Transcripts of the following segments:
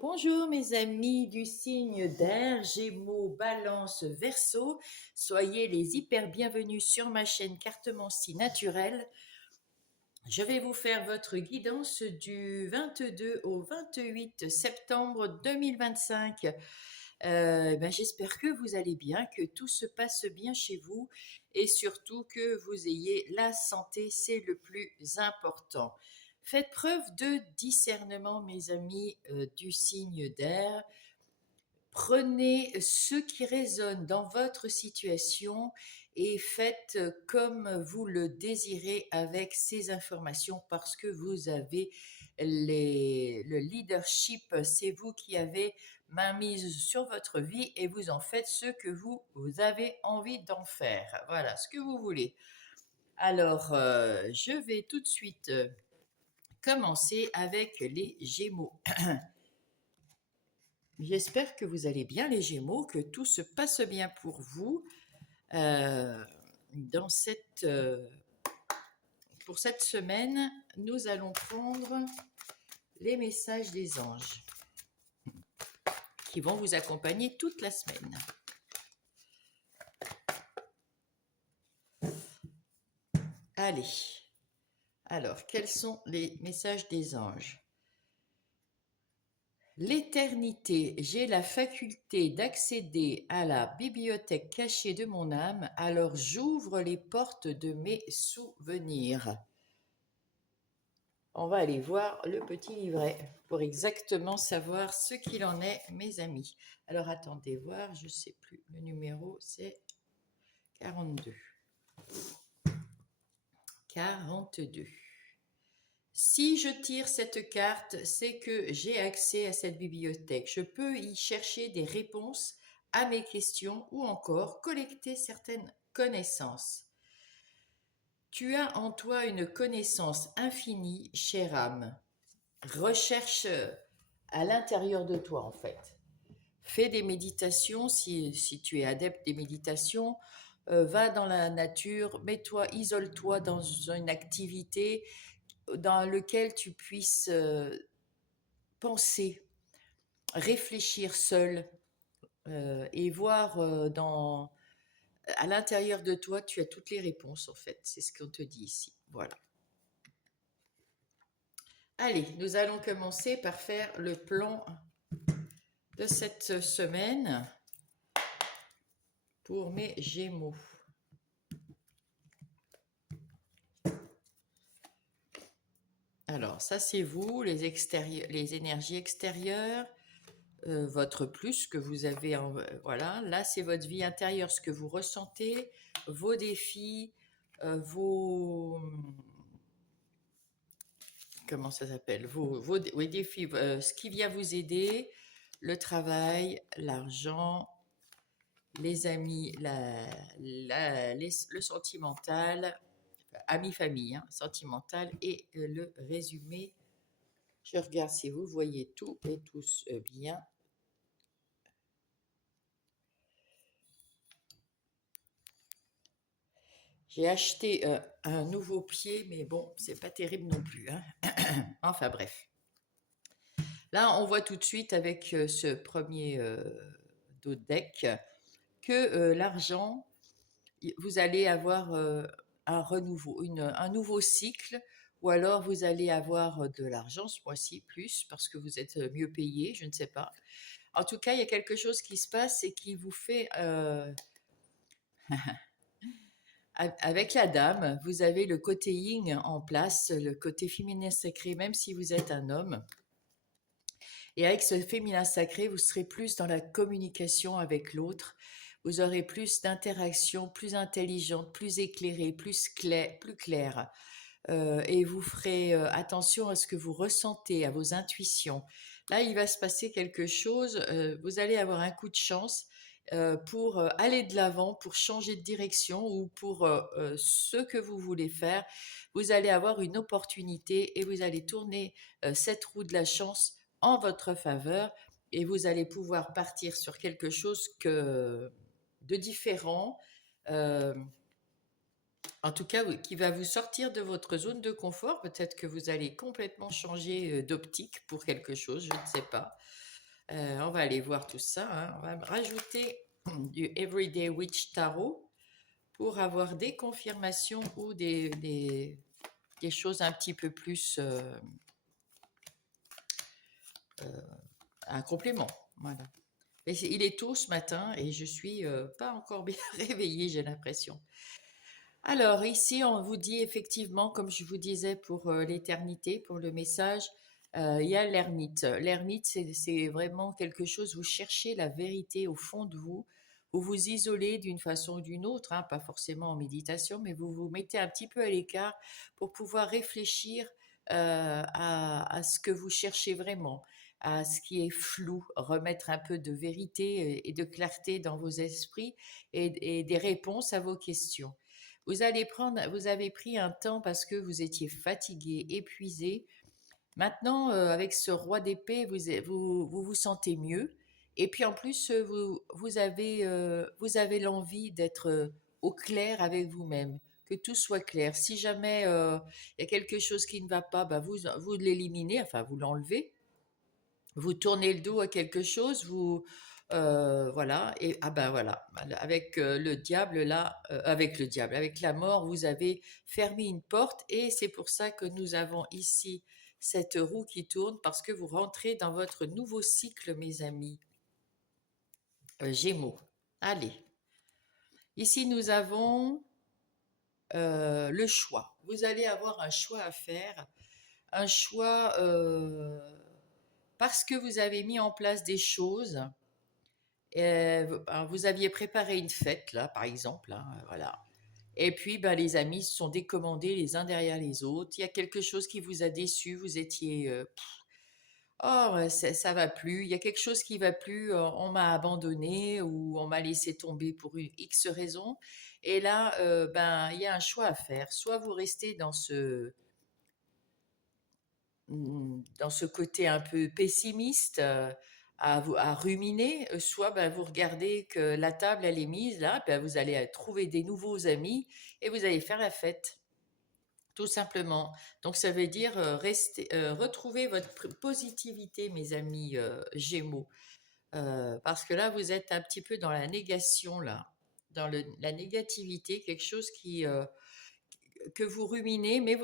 Bonjour mes amis du signe d'air, Gémeaux, Balance, Verseau. Soyez les hyper bienvenus sur ma chaîne Cartomancie naturelle. Je vais vous faire votre guidance du 22 au 28 septembre 2025. J'espère que vous allez bien, que tout se passe bien chez vous et surtout que vous ayez la santé, c'est le plus important. Faites preuve de discernement, mes amis du signe d'air. Prenez ce qui résonne dans votre situation et faites comme vous le désirez avec ces informations parce que vous avez le leadership, c'est vous qui avez main mise sur votre vie et vous en faites ce que vous avez envie d'en faire. Voilà, ce que vous voulez. Alors, je vais tout de suite commencer avec les Gémeaux. J'espère que vous allez bien les Gémeaux, que tout se passe bien pour vous euh, dans pour cette semaine. Nous allons prendre les messages des anges qui vont vous accompagner toute la semaine. Allez, alors quels sont les messages des anges? L'éternité, j'ai la faculté d'accéder à la bibliothèque cachée de mon âme, alors j'ouvre les portes de mes souvenirs. On va aller voir le petit livret pour exactement savoir ce qu'il en est, mes amis. Alors attendez voir, je ne sais plus, le numéro c'est 42. 42. Si je tire cette carte, c'est que j'ai accès à cette bibliothèque. Je peux y chercher des réponses à mes questions ou encore collecter certaines connaissances. Tu as en toi une connaissance infinie, chère âme. Recherche à l'intérieur de toi, en fait. Fais des méditations si tu es adepte des méditations. Va dans la nature, mets-toi, isole-toi dans une activité dans laquelle tu puisses penser, réfléchir seul et voir à l'intérieur de toi, tu as toutes les réponses en fait. C'est ce qu'on te dit ici. Voilà. Allez, nous allons commencer par faire le plan de cette semaine pour mes Gémeaux. Alors, ça c'est vous, les énergies extérieures, votre plus que vous avez, voilà. Là, c'est votre vie intérieure, ce que vous ressentez, vos défis, vos, comment ça s'appelle, vos défis, ce qui vient vous aider, le travail, l'argent, les amis, le sentimental, amis-famille, hein, sentimental et le résumé. Je regarde si vous voyez tout et tous bien. J'ai acheté un nouveau pied, mais bon, c'est pas terrible non plus, hein. Enfin bref. Là, on voit tout de suite avec ce premier deck que l'argent, vous allez avoir un renouveau, un nouveau cycle, ou alors vous allez avoir de l'argent ce mois-ci plus parce que vous êtes mieux payé, je ne sais pas. En tout cas, il y a quelque chose qui se passe et qui vous fait avec la dame, vous avez le côté yin en place, le côté féminin sacré, même si vous êtes un homme. Et avec ce féminin sacré, vous serez plus dans la communication avec l'autre. Vous aurez plus d'interactions, plus intelligentes, plus éclairées, plus claires. Et vous ferez attention à ce que vous ressentez, à vos intuitions. Là, il va se passer quelque chose. Vous allez avoir un coup de chance pour aller de l'avant, pour changer de direction ou pour ce que vous voulez faire. Vous allez avoir une opportunité et vous allez tourner cette roue de la chance en votre faveur et vous allez pouvoir partir sur quelque chose de différent. En tout cas, oui, qui va vous sortir de votre zone de confort. Peut-être que vous allez complètement changer d'optique pour quelque chose, je ne sais pas. On va aller voir tout ça, hein. On va rajouter du Everyday Witch Tarot pour avoir des confirmations ou des choses un petit peu plus un complément. Voilà. Il est tôt ce matin et je suis pas encore bien réveillée, j'ai l'impression. Alors ici, on vous dit effectivement, comme je vous disais pour l'éternité, pour le message, il y a l'ermite. L'ermite, c'est vraiment quelque chose, vous cherchez la vérité au fond de vous, vous vous isolez d'une façon ou d'une autre, hein, pas forcément en méditation, mais vous vous mettez un petit peu à l'écart pour pouvoir réfléchir à ce que vous cherchez vraiment, à ce qui est flou, remettre un peu de vérité et de clarté dans vos esprits et des réponses à vos questions. Vous avez pris un temps parce que vous étiez fatigué, épuisé. Maintenant, avec ce roi d'épée, vous sentez mieux. Et puis en plus, vous avez l'envie d'être au clair avec vous-même, que tout soit clair. Si jamais il y a quelque chose qui ne va pas, bah, vous l'éliminez, enfin vous l'enlevez, vous tournez le dos à quelque chose, voilà, et ah ben voilà, avec le diable là, avec le diable, avec la mort, vous avez fermé une porte et c'est pour ça que nous avons ici cette roue qui tourne parce que vous rentrez dans votre nouveau cycle, mes amis Gémeaux. Allez, ici nous avons le choix. Vous allez avoir un choix à faire, un choix parce que vous avez mis en place des choses. Vous aviez préparé une fête, là, par exemple, hein, voilà. Et puis, ben, les amis se sont décommandés les uns derrière les autres. Il y a quelque chose qui vous a déçu. Vous étiez, oh, ouais, ça va plus. Il y a quelque chose qui va plus. On m'a abandonné ou on m'a laissé tomber pour une X raison. Et là, ben, il y a un choix à faire. Soit vous restez dans ce côté un peu pessimiste, à ruminer, soit ben, vous regardez que la table elle est mise là, ben, vous allez trouver des nouveaux amis et vous allez faire la fête, tout simplement. Donc ça veut dire retrouver votre positivité, mes amis Gémeaux, parce que là vous êtes un petit peu dans la négation là, dans la négativité, quelque chose que vous ruminez, mais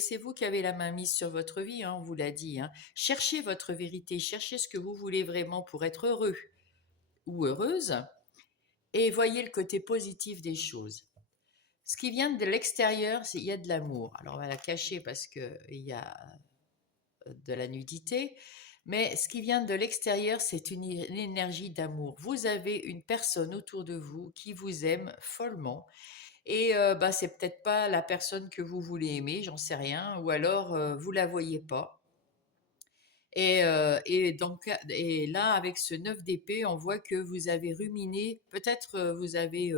c'est vous qui avez la main mise sur votre vie, hein, on vous l'a dit, hein. Cherchez votre vérité, cherchez ce que vous voulez vraiment pour être heureux ou heureuse, et voyez le côté positif des choses. Ce qui vient de l'extérieur, il y a de l'amour. Alors on va la cacher parce qu'il y a de la nudité, mais ce qui vient de l'extérieur, c'est une énergie d'amour. Vous avez une personne autour de vous qui vous aime follement. Et bah, c'est peut-être pas la personne que vous voulez aimer, j'en sais rien, ou alors vous la voyez pas. Et là, avec ce 9 d'épée, on voit que vous avez ruminé, peut-être vous avez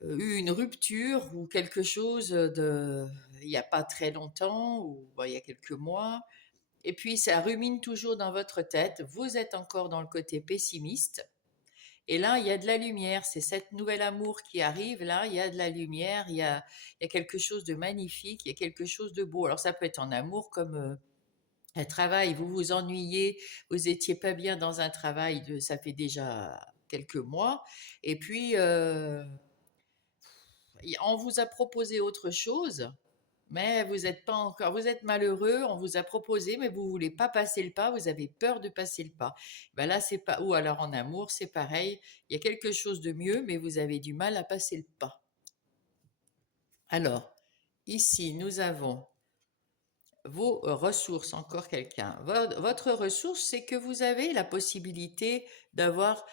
eu une rupture ou quelque chose il n'y a pas très longtemps, ou bah, il y a quelques mois, et puis ça rumine toujours dans votre tête, vous êtes encore dans le côté pessimiste, et là, il y a de la lumière, c'est cette nouvel amour qui arrive, là, il y a de la lumière, il y a quelque chose de magnifique, il y a quelque chose de beau. Alors ça peut être en amour comme un travail, vous vous ennuyez, vous étiez pas bien dans un travail, ça fait déjà quelques mois, et puis on vous a proposé autre chose, mais vous êtes pas encore, vous êtes malheureux, on vous a proposé, mais vous voulez pas passer le pas, vous avez peur de passer le pas. Ben là, c'est pas, ou alors en amour, c'est pareil, il y a quelque chose de mieux, mais vous avez du mal à passer le pas. Alors, ici, nous avons vos ressources, encore quelqu'un. Votre ressource, c'est que vous avez la possibilité d'avoir.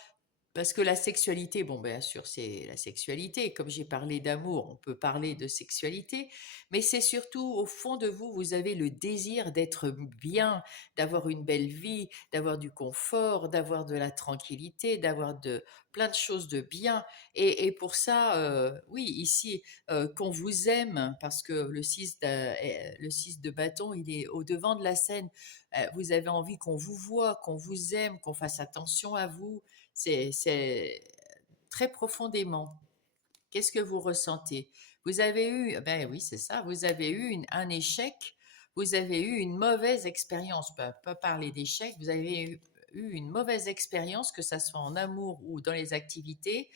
Parce que la sexualité, bon, bien sûr, c'est la sexualité. Comme j'ai parlé d'amour, on peut parler de sexualité, mais c'est surtout au fond de vous, vous avez le désir d'être bien, d'avoir une belle vie, d'avoir du confort, d'avoir de la tranquillité, d'avoir plein de choses de bien. Et pour ça, oui, ici, qu'on vous aime, parce que le 6 de bâton, il est au devant de la scène. Vous avez envie qu'on vous voit, qu'on vous aime, qu'on fasse attention à vous. C'est très profondément. Qu'est-ce que vous ressentez? Vous avez eu, ben oui, c'est ça, vous avez eu un échec, vous avez eu une mauvaise expérience. On peut pas parler d'échec, vous avez eu eu une mauvaise expérience, que ça soit en amour ou dans les activités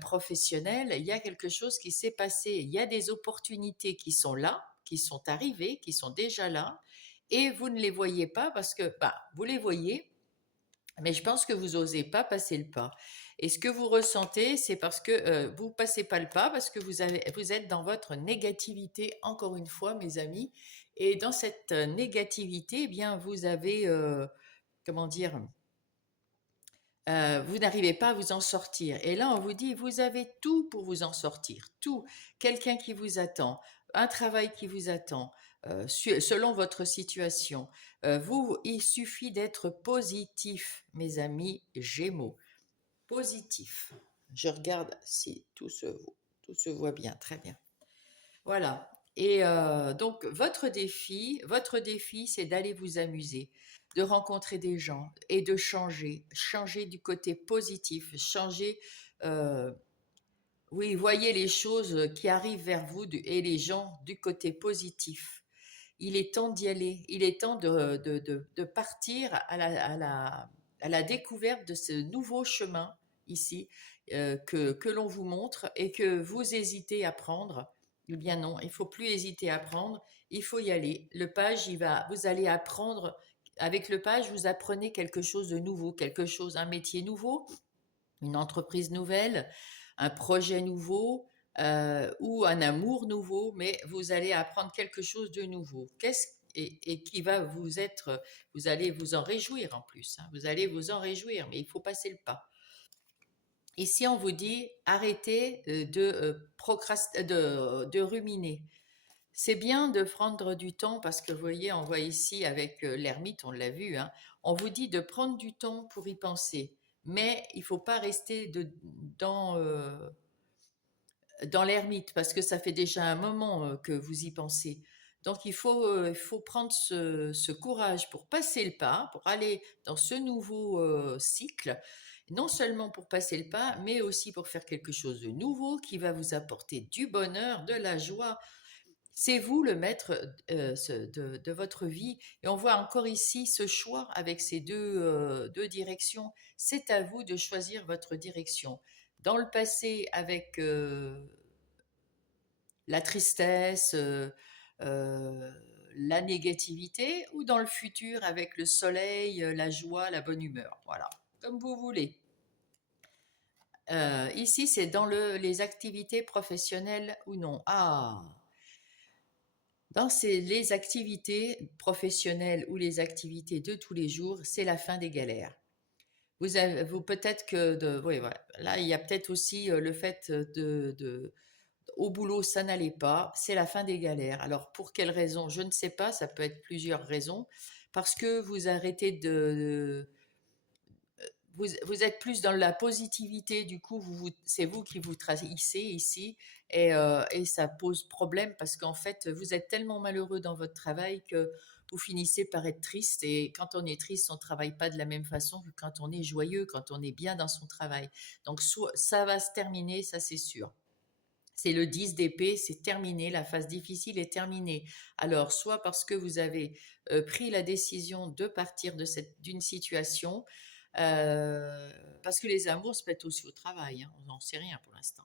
professionnelles, il y a quelque chose qui s'est passé. Il y a des opportunités qui sont là, qui sont arrivées, qui sont déjà là, et vous ne les voyez pas parce que vous les voyez, mais je pense que vous n'osez pas passer le pas. Et ce que vous ressentez, c'est parce que vous ne passez pas le pas, parce que vous êtes dans votre négativité, encore une fois, mes amis. Et dans cette négativité, eh bien, vous avez, comment dire, vous n'arrivez pas à vous en sortir. Et là, on vous dit, vous avez tout pour vous en sortir. Tout. Quelqu'un qui vous attend, un travail qui vous attend, selon votre situation. Il suffit d'être positif, mes amis Gémeaux. Positif. Je regarde si tout se voit bien, très bien. Voilà. Et donc, votre défi, c'est d'aller vous amuser, de rencontrer des gens et de changer du côté positif, changer. euh, oui, voyez les choses qui arrivent vers vous et les gens du côté positif. Il est temps d'y aller. Il est temps de partir à la découverte de ce nouveau chemin ici que l'on vous montre et que vous hésitez à prendre. Eh bien non, il faut plus hésiter à prendre. Il faut y aller. Le page, vous allez apprendre. Avec le page, vous apprenez quelque chose de nouveau, un métier nouveau, une entreprise nouvelle, un projet nouveau ou un amour nouveau, mais vous allez apprendre quelque chose de nouveau. Et qui va vous allez vous en réjouir en plus. Hein. Vous allez vous en réjouir, mais il faut passer le pas. Ici, on vous dit arrêtez de ruminer. C'est bien de prendre du temps parce que vous voyez, on voit ici avec l'ermite, on l'a vu, hein, on vous dit de prendre du temps pour y penser. Mais il ne faut pas rester dans l'ermite parce que ça fait déjà un moment que vous y pensez. Donc il faut prendre ce courage pour passer le pas, pour aller dans ce nouveau cycle, non seulement pour passer le pas, mais aussi pour faire quelque chose de nouveau qui va vous apporter du bonheur, de la joie. C'est vous le maître de votre vie. Et on voit encore ici ce choix avec ces deux directions. C'est à vous de choisir votre direction. Dans le passé, avec la tristesse, euh, la négativité, ou dans le futur avec le soleil, la joie, la bonne humeur. Voilà, comme vous voulez. Ici, c'est dans les activités professionnelles ou non. Ah, dans les activités professionnelles ou les activités de tous les jours, c'est la fin des galères. Vous peut-être que oui, voilà. Là, il y a peut-être aussi le fait au boulot, ça n'allait pas, c'est la fin des galères. Alors, pour quelle raison? Je ne sais pas, ça peut être plusieurs raisons. Parce que vous arrêtez vous êtes plus dans la positivité, du coup, c'est vous qui vous trahissez ici, et ça pose problème parce qu'en fait, vous êtes tellement malheureux dans votre travail que vous finissez par être triste, et quand on est triste, on ne travaille pas de la même façon que quand on est joyeux, quand on est bien dans son travail. Donc, ça va se terminer, ça c'est sûr. C'est le 10 d'épée, c'est terminé, la phase difficile est terminée. Alors, soit parce que vous avez pris la décision de partir d'une situation, euh, parce que les amours se mettent aussi au travail, hein, on n'en sait rien pour l'instant.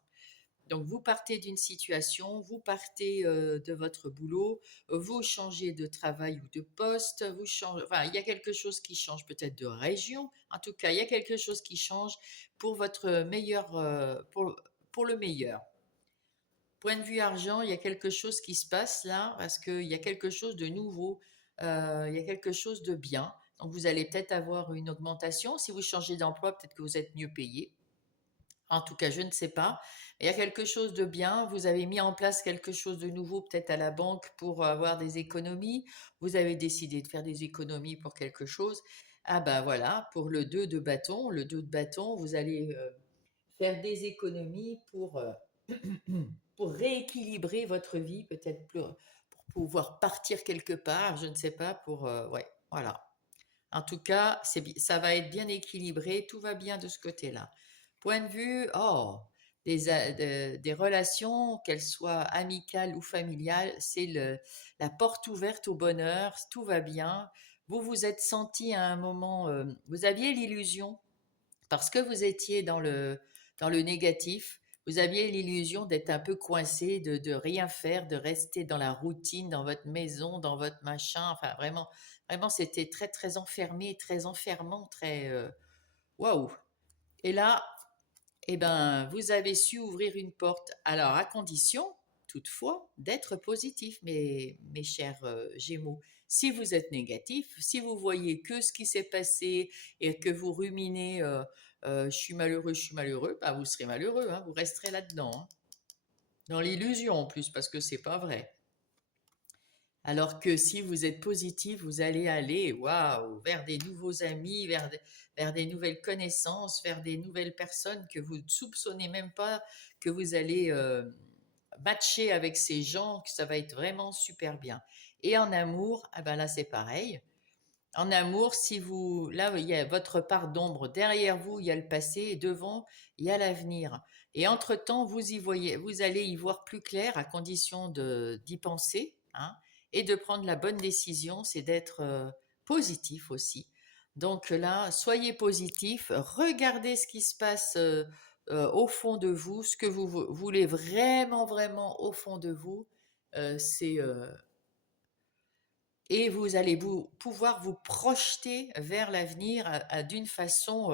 Donc, vous partez d'une situation, vous partez de votre boulot, vous changez de travail ou de poste, enfin, il y a quelque chose qui change, peut-être de région. En tout cas, il y a quelque chose qui change pour votre meilleur, pour le meilleur. Point de vue argent, il y a quelque chose qui se passe là, parce qu'il y a quelque chose de nouveau, il y a quelque chose de bien. Donc vous allez peut-être avoir une augmentation. Si vous changez d'emploi, peut-être que vous êtes mieux payé. En tout cas, je ne sais pas. Il y a quelque chose de bien. Vous avez mis en place quelque chose de nouveau, peut-être à la banque, pour avoir des économies. Vous avez décidé de faire des économies pour quelque chose. Ah ben voilà, pour le 2 de bâton, vous allez faire des économies pour rééquilibrer votre vie, peut-être pour pouvoir partir quelque part, je ne sais pas, ouais, voilà. En tout cas, ça va être bien équilibré, tout va bien de ce côté-là. Point de vue, des relations, qu'elles soient amicales ou familiales, c'est la porte ouverte au bonheur, tout va bien. vous vous êtes senti à un moment, vous aviez l'illusion, parce que vous étiez dans le négatif, vous aviez l'illusion d'être un peu coincé, de rien faire, de rester dans la routine, dans votre maison, dans votre machin. Enfin, vraiment, vraiment, c'était très, très enfermé, très enfermant, très waouh. Et là, eh ben, vous avez su ouvrir une porte. Alors, à condition, toutefois, d'être positif, mes chers Gémeaux. Si vous êtes négatif, si vous voyez que ce qui s'est passé et que vous ruminez, je suis malheureux, bah, vous serez malheureux, hein, vous resterez là-dedans, hein. Dans l'illusion en plus, parce que c'est pas vrai. Alors que si vous êtes positif, vous allez aller, waouh, vers des nouveaux amis, vers des nouvelles connaissances, vers des nouvelles personnes que vous ne soupçonnez même pas que vous allez matcher avec ces gens, que ça va être vraiment super bien. Et en amour, ah ben là c'est pareil. En amour, si vous, là, il y a votre part d'ombre. Derrière vous, il y a le passé et devant, il y a l'avenir. Et entre-temps, vous y voyez, vous allez y voir plus clair à condition d'y penser, hein, et de prendre la bonne décision, c'est d'être positif aussi. Donc là, soyez positif, regardez ce qui se passe au fond de vous, ce que vous voulez vraiment, vraiment au fond de vous, c'est et vous allez pouvoir vous projeter vers l'avenir d'une façon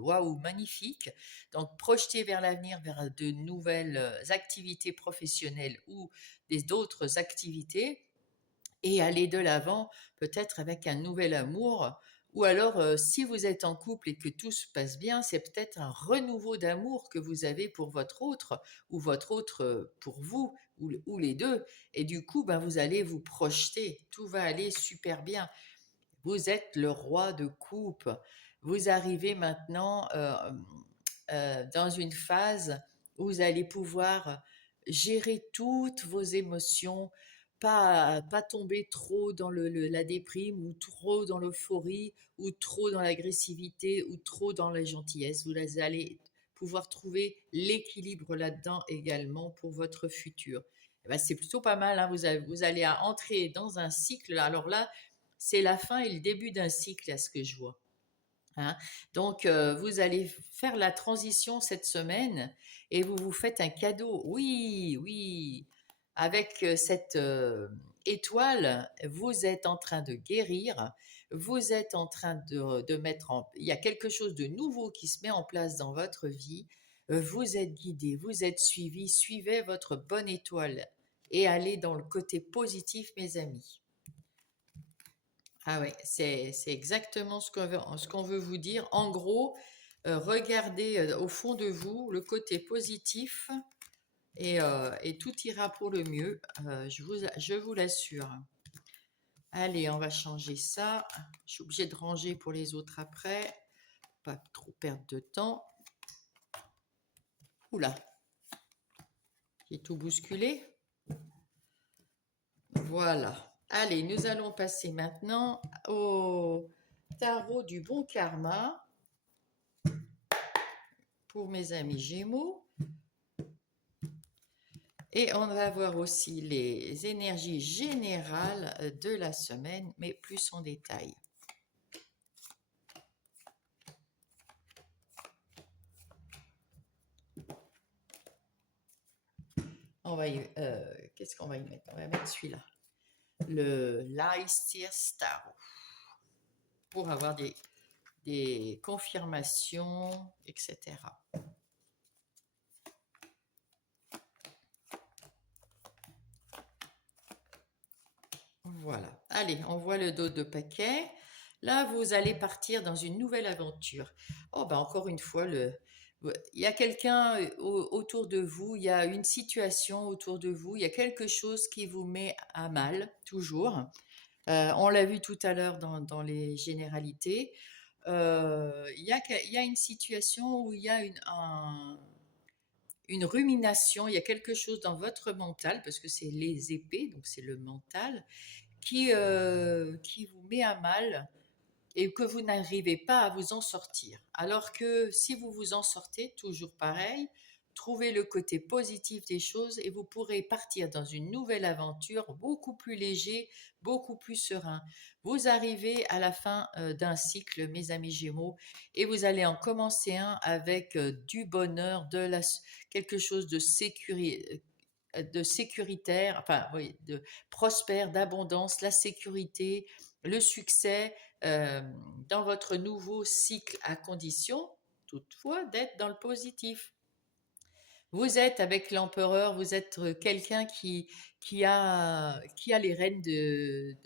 waouh, magnifique. Donc, projeter vers l'avenir, vers de nouvelles activités professionnelles ou d'autres activités et aller de l'avant, peut-être avec un nouvel amour. Ou alors, si vous êtes en couple et que tout se passe bien, c'est peut-être un renouveau d'amour que vous avez pour votre autre, ou votre autre pour vous, ou les deux. Et du coup, ben, vous allez vous projeter. Tout va aller super bien. Vous êtes le roi de coupe. Vous arrivez maintenant dans une phase où vous allez pouvoir gérer toutes vos émotions, pas tomber trop dans la déprime ou trop dans l'euphorie ou trop dans l'agressivité ou trop dans la gentillesse. Vous allez pouvoir trouver l'équilibre là-dedans également pour votre futur. Eh ben, c'est plutôt pas mal, hein. Vous allez entrer dans un cycle. Alors là, c'est la fin et le début d'un cycle à ce que je vois, hein. Donc, vous allez faire la transition cette semaine et vous vous faites un cadeau. Oui, oui, avec cette étoile, vous êtes en train de guérir, vous êtes en train de mettre en... Il y a quelque chose de nouveau qui se met en place dans votre vie. Vous êtes guidé, vous êtes suivi, suivez votre bonne étoile et allez dans le côté positif, mes amis. Ah ouais, c'est exactement ce qu'on veut vous dire. En gros, regardez au fond de vous le côté positif et tout ira pour le mieux, je vous l'assure. Allez, on va changer ça. Je suis obligée de ranger pour les autres après. Pas trop perdre de temps. Oula, j'ai tout bousculé. Voilà. Allez, nous allons passer maintenant au tarot du bon karma pour mes amis Gémeaux. Et on va voir aussi les énergies générales de la semaine, mais plus en détail. Qu'est-ce qu'on va y mettre? On va mettre celui-là. Le Leicester Star. Pour avoir des confirmations, etc. Voilà. Allez, on voit le dos de paquet. Là, vous allez partir dans une nouvelle aventure. Oh, ben encore une fois, il y a quelqu'un autour de vous, il y a une situation autour de vous, il y a quelque chose qui vous met à mal, toujours. On l'a vu tout à l'heure dans les généralités. Il y a une situation où il y a une rumination, il y a quelque chose dans votre mental, parce que c'est les épées, donc c'est le mental, qui vous met à mal et que vous n'arrivez pas à vous en sortir. Alors que si vous vous en sortez, toujours pareil, trouvez le côté positif des choses et vous pourrez partir dans une nouvelle aventure beaucoup plus léger, beaucoup plus serein. Vous arrivez à la fin d'un cycle, mes amis Gémeaux, et vous allez en commencer un avec du bonheur, quelque chose de sécuritaire, enfin oui, de prospère, d'abondance, la sécurité, le succès dans votre nouveau cycle, à condition toutefois d'être dans le positif. Vous êtes avec l'empereur, vous êtes quelqu'un qui a les rênes de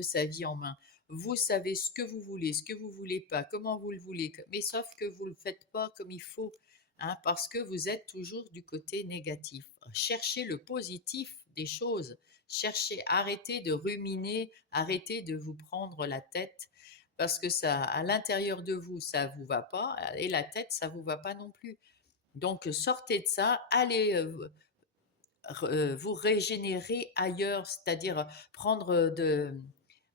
sa vie en main. Vous savez ce que vous voulez pas, comment vous le voulez, mais sauf que vous ne le faites pas comme il faut, hein, parce que vous êtes toujours du côté négatif. Cherchez le positif des choses, cherchez, arrêtez de ruminer, arrêtez de vous prendre la tête, parce que ça, à l'intérieur de vous, ça vous va pas, et la tête, ça vous va pas non plus. Donc, sortez de ça, allez vous régénérer ailleurs, c'est-à-dire prendre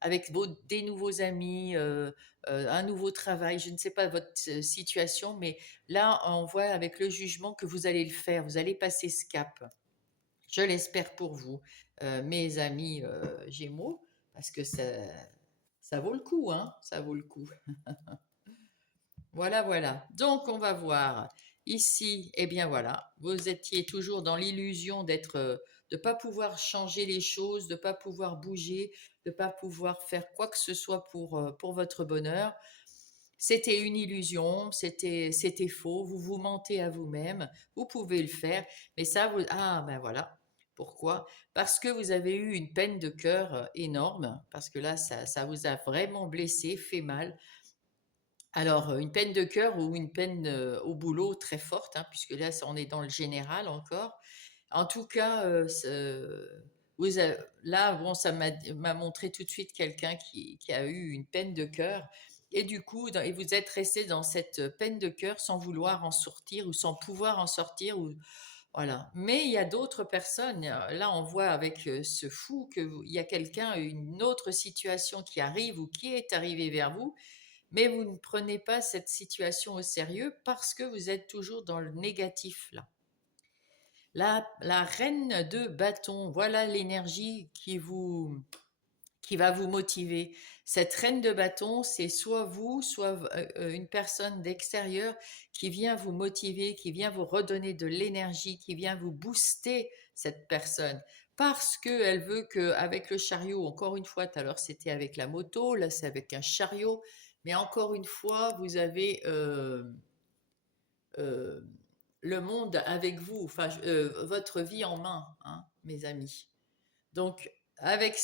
avec des nouveaux amis, un nouveau travail. Je ne sais pas votre situation, mais là, on voit avec le jugement que vous allez le faire, vous allez passer ce cap. Je l'espère pour vous, mes amis Gémeaux, parce que ça vaut le coup, hein, ça vaut le coup. Voilà, voilà. Donc, on va voir ici. Eh bien, voilà. Vous étiez toujours dans l'illusion de pas pouvoir changer les choses, de pas pouvoir bouger, de pas pouvoir faire quoi que ce soit pour votre bonheur. C'était une illusion, c'était faux. Vous vous mentez à vous-même. Vous pouvez le faire, mais ça, ah, ben voilà. Pourquoi? Parce que vous avez eu une peine de cœur énorme, parce que là, ça vous a vraiment blessé, fait mal. Alors, une peine de cœur ou une peine au boulot très forte, hein, puisque là, on est dans le général encore. En tout cas, là, bon, ça m'a montré tout de suite quelqu'un qui a eu une peine de cœur. Et du coup, et vous êtes resté dans cette peine de cœur sans vouloir en sortir ou sans pouvoir en sortir. Voilà. Mais il y a d'autres personnes. Là, on voit avec ce fou qu'il y a quelqu'un, une autre situation qui arrive ou qui est arrivée vers vous, mais vous ne prenez pas cette situation au sérieux parce que vous êtes toujours dans le négatif là. La reine de bâton, voilà l'énergie qui va vous motiver. Cette reine de bâton, c'est soit vous, soit une personne d'extérieur qui vient vous motiver, qui vient vous redonner de l'énergie, qui vient vous booster cette personne. Parce qu'elle veut qu'avec le chariot, encore une fois, tout à l'heure c'était avec la moto, là c'est avec un chariot, mais encore une fois, vous avez euh, le monde avec vous, enfin votre vie en main, hein, mes amis. Donc, avec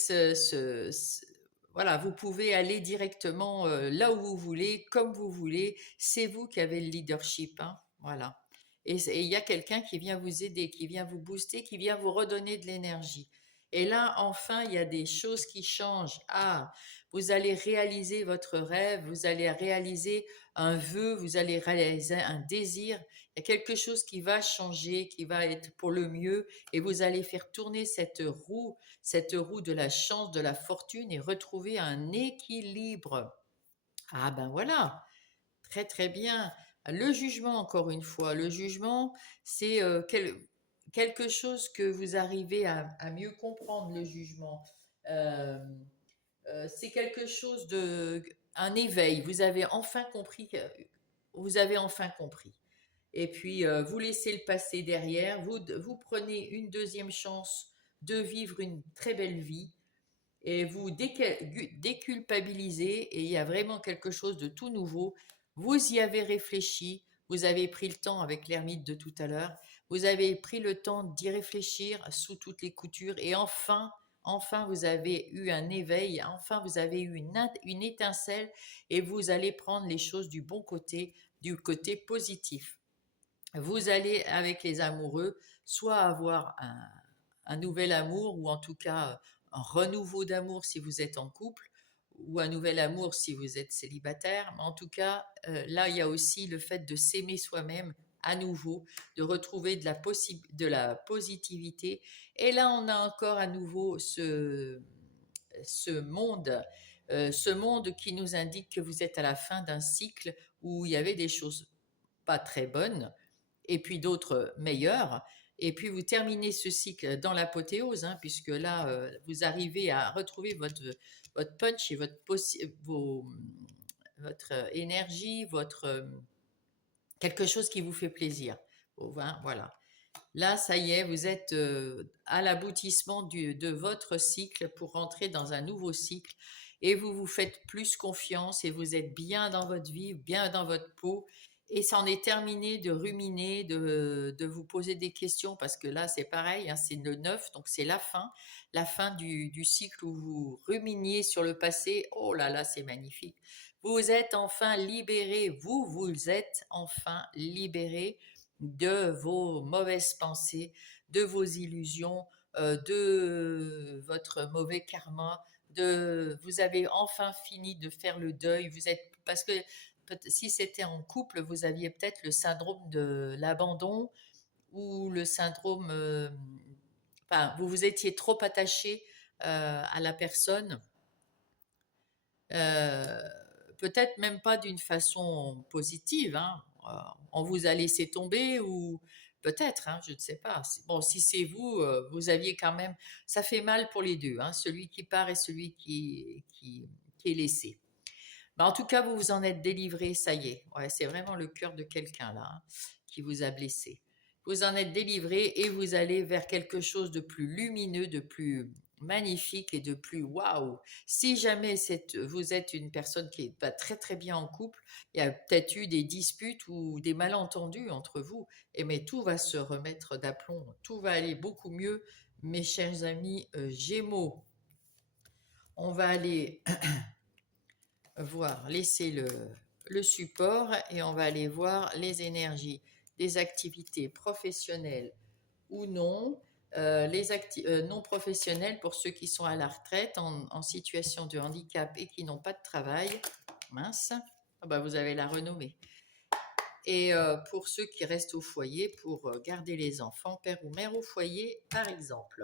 voilà, vous pouvez aller directement là où vous voulez, comme vous voulez. C'est vous qui avez le leadership, hein, voilà. Et il y a quelqu'un qui vient vous aider, qui vient vous booster, qui vient vous redonner de l'énergie. Et là, enfin, il y a des choses qui changent. Ah, vous allez réaliser votre rêve, vous allez réaliser un vœu, vous allez réaliser un désir. Il y a quelque chose qui va changer, qui va être pour le mieux, et vous allez faire tourner cette roue de la chance, de la fortune, et retrouver un équilibre. Ah ben voilà, très très bien. Le jugement, encore une fois, le jugement, c'est quelque chose que vous arrivez à mieux comprendre, le jugement. Euh, c'est quelque chose un éveil. Vous avez enfin compris, vous avez enfin compris. Et puis, vous laissez le passé derrière, vous prenez une deuxième chance de vivre une très belle vie et vous déculpabilisez et il y a vraiment quelque chose de tout nouveau. Vous y avez réfléchi, vous avez pris le temps avec l'ermite de tout à l'heure, vous avez pris le temps d'y réfléchir sous toutes les coutures et enfin vous avez eu un éveil, enfin vous avez eu une étincelle et vous allez prendre les choses du bon côté, du côté positif. Vous allez avec les amoureux soit avoir un nouvel amour ou en tout cas un renouveau d'amour si vous êtes en couple ou un nouvel amour si vous êtes célibataire. Mais en tout cas, là, il y a aussi le fait de s'aimer soi-même à nouveau, de retrouver de la positivité. Et là, on a encore à nouveau ce monde qui nous indique que vous êtes à la fin d'un cycle où il y avait des choses pas très bonnes, et puis d'autres meilleurs. Et puis vous terminez ce cycle dans l'apothéose, hein, puisque là, vous arrivez à retrouver votre punch et votre énergie, quelque chose qui vous fait plaisir. Voilà. Là, ça y est, vous êtes à l'aboutissement de votre cycle pour rentrer dans un nouveau cycle et vous vous faites plus confiance et vous êtes bien dans votre vie, bien dans votre peau. Et c'en est terminé de ruminer, de vous poser des questions parce que là, c'est pareil, hein, c'est le 9, donc c'est la fin du cycle où vous ruminiez sur le passé. Oh là là, c'est magnifique. Vous êtes enfin libéré, vous êtes enfin libéré de vos mauvaises pensées, de vos illusions, de votre mauvais karma, vous avez enfin fini de faire le deuil. Parce que si c'était en couple, vous aviez peut-être le syndrome de l'abandon ou le syndrome, enfin, vous vous étiez trop attaché à la personne, euh, peut-être même pas d'une façon positive, hein. On vous a laissé tomber ou peut-être, hein, je ne sais pas. Bon, si c'est vous, vous aviez quand même, ça fait mal pour les deux, hein, celui qui part et celui qui est laissé. En tout cas, vous vous en êtes délivré, ça y est. Ouais, c'est vraiment le cœur de quelqu'un là, hein, qui vous a blessé. Vous en êtes délivré et vous allez vers quelque chose de plus lumineux, de plus magnifique et de plus waouh. Si jamais vous êtes une personne qui n'est pas très très bien en couple, il y a peut-être eu des disputes ou des malentendus entre vous, mais tout va se remettre d'aplomb, tout va aller beaucoup mieux, mes chers amis Gémeaux. On va aller laisser le support et on va aller voir les énergies des activités professionnelles ou non, non professionnelles pour ceux qui sont à la retraite, en situation de handicap et qui n'ont pas de travail. Mince, ah bah vous avez la renommée. Et pour ceux qui restent au foyer pour garder les enfants, père ou mère au foyer par exemple.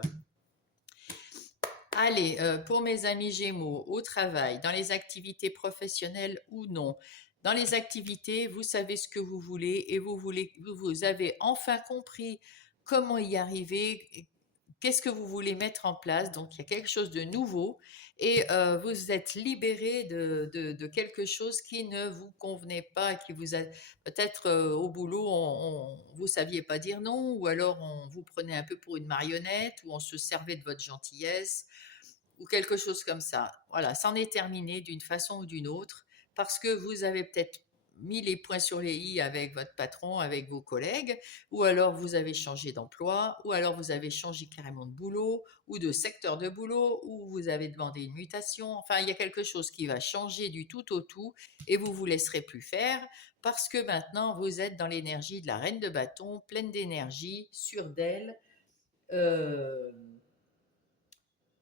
Allez, pour mes amis Gémeaux, au travail, dans les activités professionnelles ou non. Dans les activités, vous savez ce que vous voulez et vous avez enfin compris comment y arriver, qu'est-ce que vous voulez mettre en place. Donc, il y a quelque chose de nouveau et vous êtes libéré de quelque chose qui ne vous convenait pas, qui vous a peut-être au boulot, vous saviez pas dire non, ou alors on vous prenait un peu pour une marionnette, ou on se servait de votre gentillesse ou quelque chose comme ça. Voilà, c'en est terminé d'une façon ou d'une autre, parce que vous avez peut-être mis les points sur les i avec votre patron, avec vos collègues, ou alors vous avez changé d'emploi, ou alors vous avez changé carrément de boulot, ou de secteur de boulot, ou vous avez demandé une mutation. Enfin, il y a quelque chose qui va changer du tout au tout, et vous vous laisserez plus faire, parce que maintenant, vous êtes dans l'énergie de la reine de bâton, pleine d'énergie, sûre d'elle.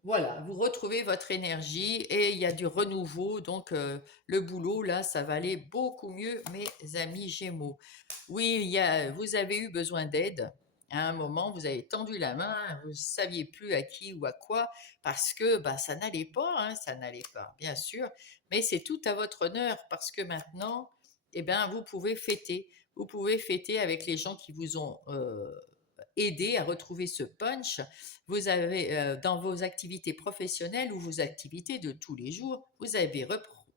Voilà, vous retrouvez votre énergie et il y a du renouveau. Donc, le boulot, là, ça va aller beaucoup mieux, mes amis Gémeaux. Oui, vous avez eu besoin d'aide. À un moment, vous avez tendu la main, vous ne saviez plus à qui ou à quoi, parce que bah, ça n'allait pas, hein, ça n'allait pas, bien sûr. Mais c'est tout à votre honneur, parce que maintenant, eh ben, vous pouvez fêter. Vous pouvez fêter avec les gens qui vous ont aider à retrouver ce punch. Vous avez dans vos activités professionnelles ou vos activités de tous les jours, vous avez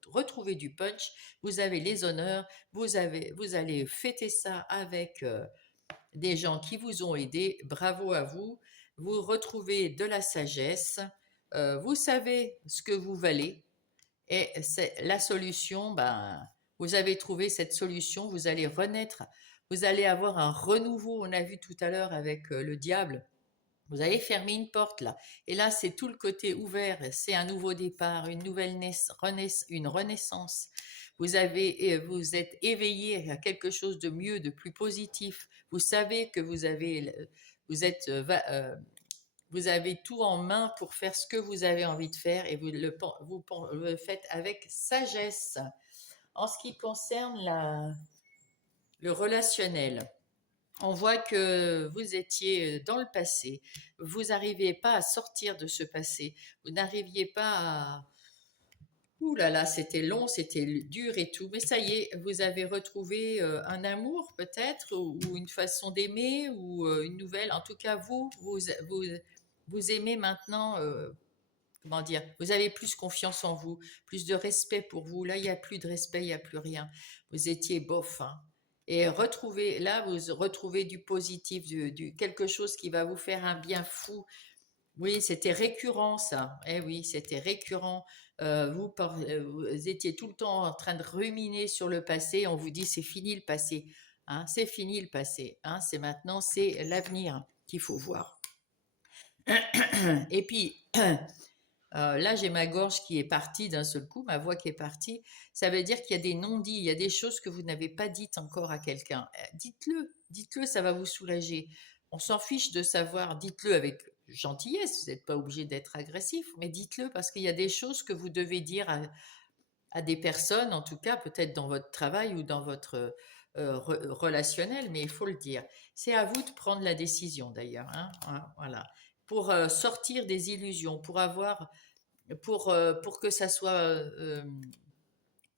retrouvé du punch, vous avez les honneurs, vous allez fêter ça avec des gens qui vous ont aidé. Bravo à vous. Vous retrouvez de la sagesse. Vous savez ce que vous valez. Et c'est la solution, ben, vous avez trouvé cette solution, vous allez renaître, vous allez avoir un renouveau, on a vu tout à l'heure avec le diable, vous avez fermé une porte là. Et là, c'est tout le côté ouvert, c'est un nouveau départ, une nouvelle une renaissance. Vous êtes éveillé à quelque chose de mieux, de plus positif. Vous savez que vous avez tout en main pour faire ce que vous avez envie de faire et vous le faites avec sagesse. En ce qui concerne le relationnel, on voit que vous étiez dans le passé, vous n'arriviez pas à sortir de ce passé, vous n'arriviez pas Ouh là là, c'était long, c'était dur et tout, mais ça y est, vous avez retrouvé un amour peut-être, ou une façon d'aimer, ou une nouvelle. En tout cas, vous aimez maintenant, comment dire, vous avez plus confiance en vous, plus de respect pour vous. Là, il n'y a plus de respect, il n'y a plus rien. Vous étiez bof, hein. Et retrouvez, là, vous retrouvez du positif, quelque chose qui va vous faire un bien fou. Oui, c'était récurrent ça. Eh oui, c'était récurrent. Vous étiez tout le temps en train de ruminer sur le passé. On vous dit c'est fini le passé, hein, c'est fini le passé, hein, c'est maintenant, c'est l'avenir qu'il faut voir. Et puis là, j'ai ma gorge qui est partie d'un seul coup, ma voix qui est partie. Ça veut dire qu'il y a des non-dits, il y a des choses que vous n'avez pas dites encore à quelqu'un. Dites-le, dites-le, ça va vous soulager. On s'en fiche de savoir, dites-le avec gentillesse, vous n'êtes pas obligé d'être agressif, mais dites-le parce qu'il y a des choses que vous devez dire à des personnes, en tout cas peut-être dans votre travail ou dans votre relationnel, mais il faut le dire. C'est à vous de prendre la décision d'ailleurs, hein, voilà, pour sortir des illusions, pour que ça soit,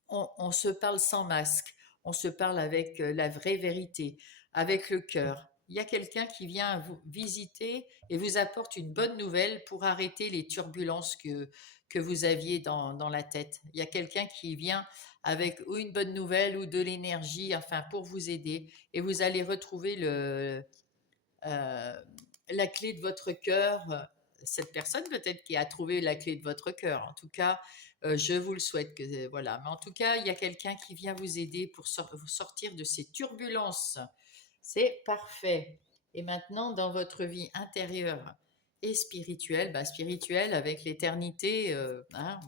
on se parle sans masque, on se parle avec la vraie vérité, avec le cœur. Il y a quelqu'un qui vient vous visiter et vous apporte une bonne nouvelle pour arrêter les turbulences que vous aviez dans la tête. Il y a quelqu'un qui vient avec ou une bonne nouvelle ou de l'énergie, enfin pour vous aider, et vous allez retrouver euh, la clé de votre cœur. Cette personne peut-être qui a trouvé la clé de votre cœur. En tout cas, je vous le souhaite. Voilà. Mais en tout cas, il y a quelqu'un qui vient vous aider pour vous sortir de ces turbulences. C'est parfait. Et maintenant, dans votre vie intérieure et spirituelle, spirituelle avec l'éternité, hein,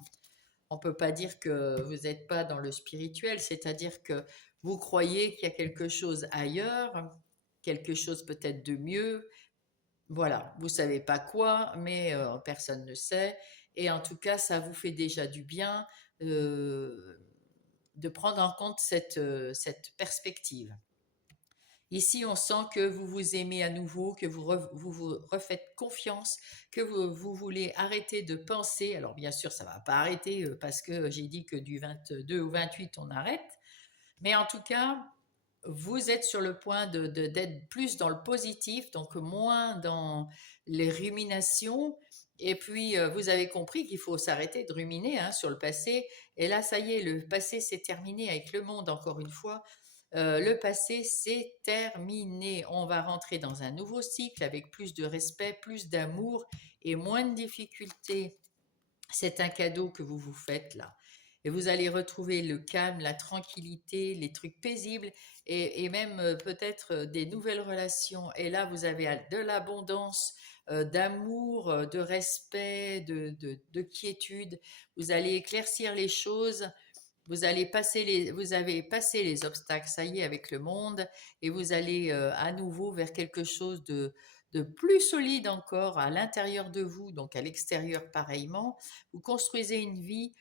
on ne peut pas dire que vous n'êtes pas dans le spirituel, c'est-à-dire que vous croyez qu'il y a quelque chose ailleurs, quelque chose peut-être de mieux. Voilà, vous savez pas quoi, mais personne ne sait. Et en tout cas, ça vous fait déjà du bien de prendre en compte cette perspective. Ici, on sent que vous vous aimez à nouveau, que vous refaites confiance, que vous voulez arrêter de penser. Alors bien sûr, ça ne va pas arrêter parce que j'ai dit que du 22 au 28, on arrête. Mais en tout cas, vous êtes sur le point d'être plus dans le positif, donc moins dans les ruminations. Et puis, vous avez compris qu'il faut s'arrêter de ruminer hein, sur le passé. Et là, ça y est, le passé s'est terminé avec le monde, encore une fois. Le passé, c'est terminé. On va rentrer dans un nouveau cycle avec plus de respect, plus d'amour et moins de difficultés. C'est un cadeau que vous vous faites là. Et vous allez retrouver le calme, la tranquillité, les trucs paisibles et même peut-être des nouvelles relations. Et là, vous avez de l'abondance, d'amour, de respect, de quiétude. Vous allez éclaircir les choses. Vous avez passé les obstacles, ça y est, avec le monde, et vous allez à nouveau vers quelque chose de plus solide encore à l'intérieur de vous, donc à l'extérieur pareillement. Vous construisez une vie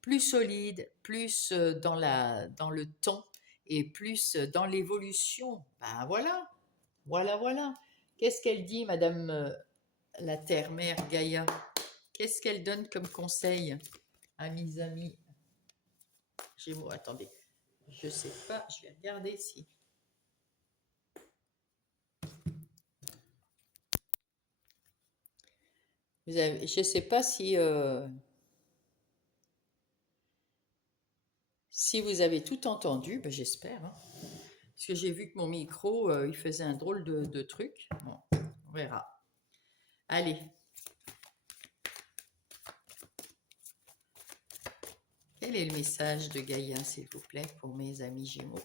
plus solide, plus dans le temps et plus dans l'évolution. Ben voilà, voilà, voilà. Qu'est-ce qu'elle dit, Madame la Terre-Mère Gaïa? Qu'est-ce qu'elle donne comme conseil à mes amis Gémeaux? Attendez, je sais pas, je vais regarder si. Je sais pas si vous avez tout entendu, ben j'espère, hein. Parce que j'ai vu que mon micro, il faisait un drôle de truc. Bon, on verra. Allez. Quel est le message de Gaïa, s'il vous plaît, pour mes amis Gémeaux?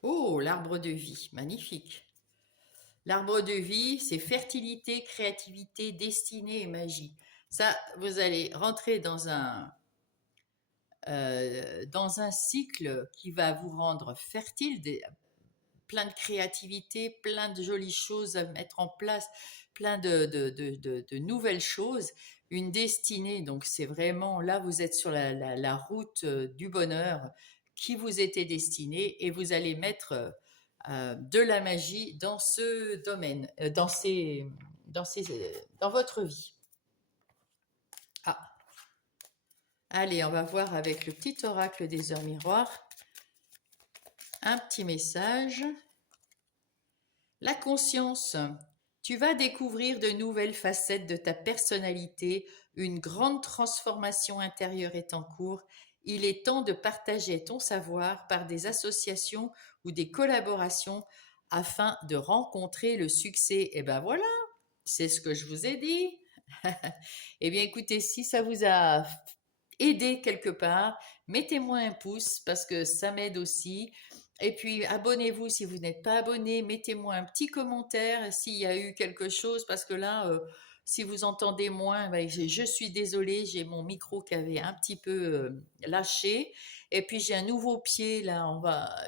Oh, l'arbre de vie, magnifique. L'arbre de vie, c'est fertilité, créativité, destinée et magie. Ça, vous allez rentrer dans un cycle qui va vous rendre fertile, plein de créativité, plein de jolies choses à mettre en place, plein de nouvelles choses, une destinée. Donc c'est vraiment là, vous êtes sur la route du bonheur qui vous était destinée et vous allez mettre de la magie dans ce domaine, dans votre vie. Allez, on va voir avec le petit oracle des heures miroirs un petit message. La conscience. Tu vas découvrir de nouvelles facettes de ta personnalité. Une grande transformation intérieure est en cours. Il est temps de partager ton savoir par des associations ou des collaborations afin de rencontrer le succès. Et ben voilà, c'est ce que je vous ai dit. Eh bien écoutez, si ça vous a aidé quelque part, mettez-moi un pouce parce que ça m'aide aussi. Et puis abonnez-vous si vous n'êtes pas abonné, mettez-moi un petit commentaire s'il y a eu quelque chose parce que là, si vous entendez moins, ben, je suis désolée, j'ai mon micro qui avait un petit peu lâché. Et puis j'ai un nouveau pied là,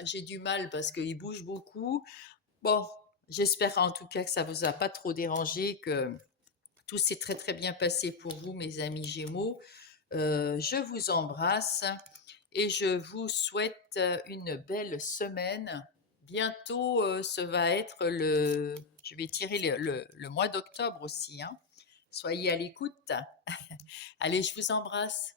j'ai du mal parce qu'il bouge beaucoup. Bon, j'espère en tout cas que ça vous a pas trop dérangé, que tout s'est très très bien passé pour vous, mes amis Gémeaux. Je vous embrasse et je vous souhaite une belle semaine. Bientôt, ce va être je vais tirer le mois d'octobre aussi, hein. Soyez à l'écoute. Allez, je vous embrasse.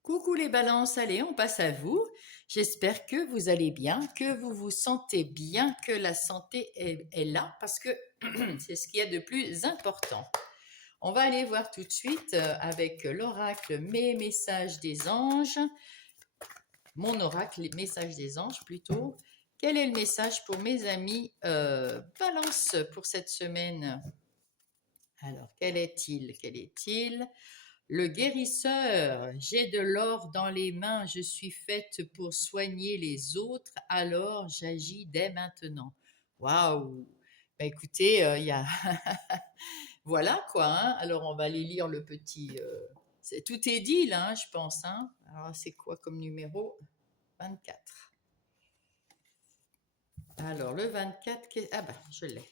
Coucou les balances, allez, on passe à vous. J'espère que vous allez bien, que vous vous sentez bien, que la santé est là, parce que c'est ce qu'il y a de plus important. On va aller voir tout de suite avec l'oracle Mes messages des anges, mon oracle les messages des anges plutôt. Quel est le message pour mes amis Balance pour cette semaine? Alors, quel est-il? Quel est-il? Le guérisseur, j'ai de l'or dans les mains, je suis faite pour soigner les autres, alors j'agis dès maintenant. Waouh! Ben écoutez, il y a voilà quoi, hein. Alors on va aller lire le petit. Tout est dit là, hein, je pense, hein. Alors c'est quoi comme numéro? 24. Alors le 24, ah ben je l'ai.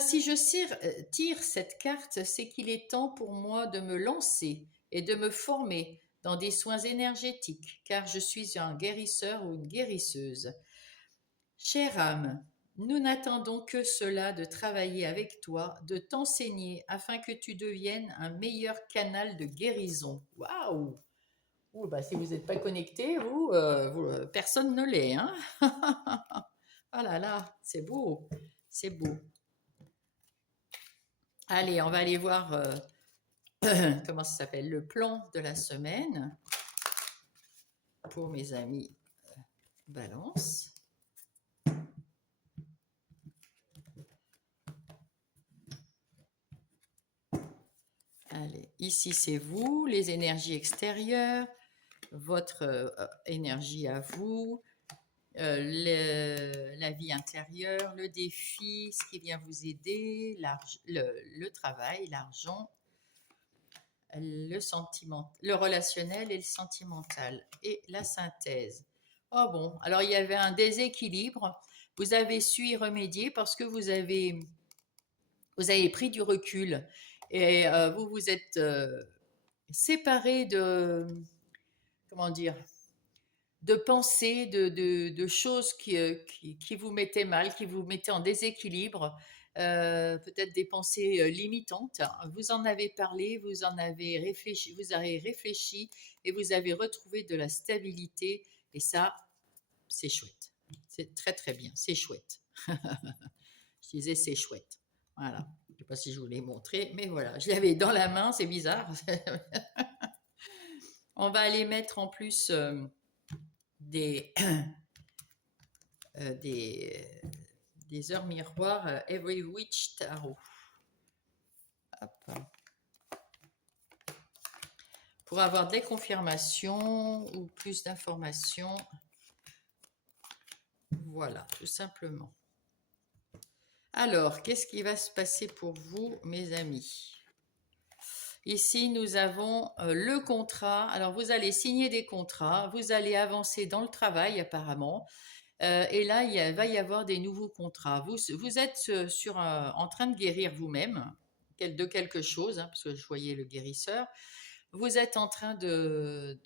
Si je tire cette carte, c'est qu'il est temps pour moi de me lancer et de me former dans des soins énergétiques, car je suis un guérisseur ou une guérisseuse. Chère âme, nous n'attendons que cela de travailler avec toi, de t'enseigner afin que tu deviennes un meilleur canal de guérison. Waouh! Bah, si vous n'êtes pas connecté, personne ne l'est. Hein. Oh là là, c'est beau, c'est beau. Allez, on va aller voir comment ça s'appelle, le plan de la semaine pour mes amis Balance. Allez, ici c'est vous, les énergies extérieures, votre énergie à vous, la vie intérieure, le défi, ce qui vient vous aider, le travail, l'argent, le sentiment, le relationnel et le sentimental, et la synthèse. Oh bon, alors il y avait un déséquilibre, vous avez su y remédier parce que vous avez pris du recul et vous vous êtes séparé de, comment dire, de pensées, de choses qui vous mettaient mal, qui vous mettaient en déséquilibre, peut-être des pensées limitantes. Vous en avez parlé, vous avez réfléchi et vous avez retrouvé de la stabilité et ça, c'est chouette. C'est très très bien, c'est chouette. Je disais c'est chouette. Voilà. Je ne sais pas si je vous l'ai montré, mais voilà, je l'avais dans la main, c'est bizarre. On va aller mettre en plus des, des heures miroirs Every Witch Tarot. Hop. Pour avoir des confirmations ou plus d'informations. Voilà, tout simplement. Alors, qu'est-ce qui va se passer pour vous, mes amis? Ici, nous avons le contrat. Alors, vous allez signer des contrats, vous allez avancer dans le travail apparemment. Et là, va y avoir des nouveaux contrats. Vous êtes en train de guérir vous-même de quelque chose, hein, parce que je voyais le guérisseur. Vous êtes en train de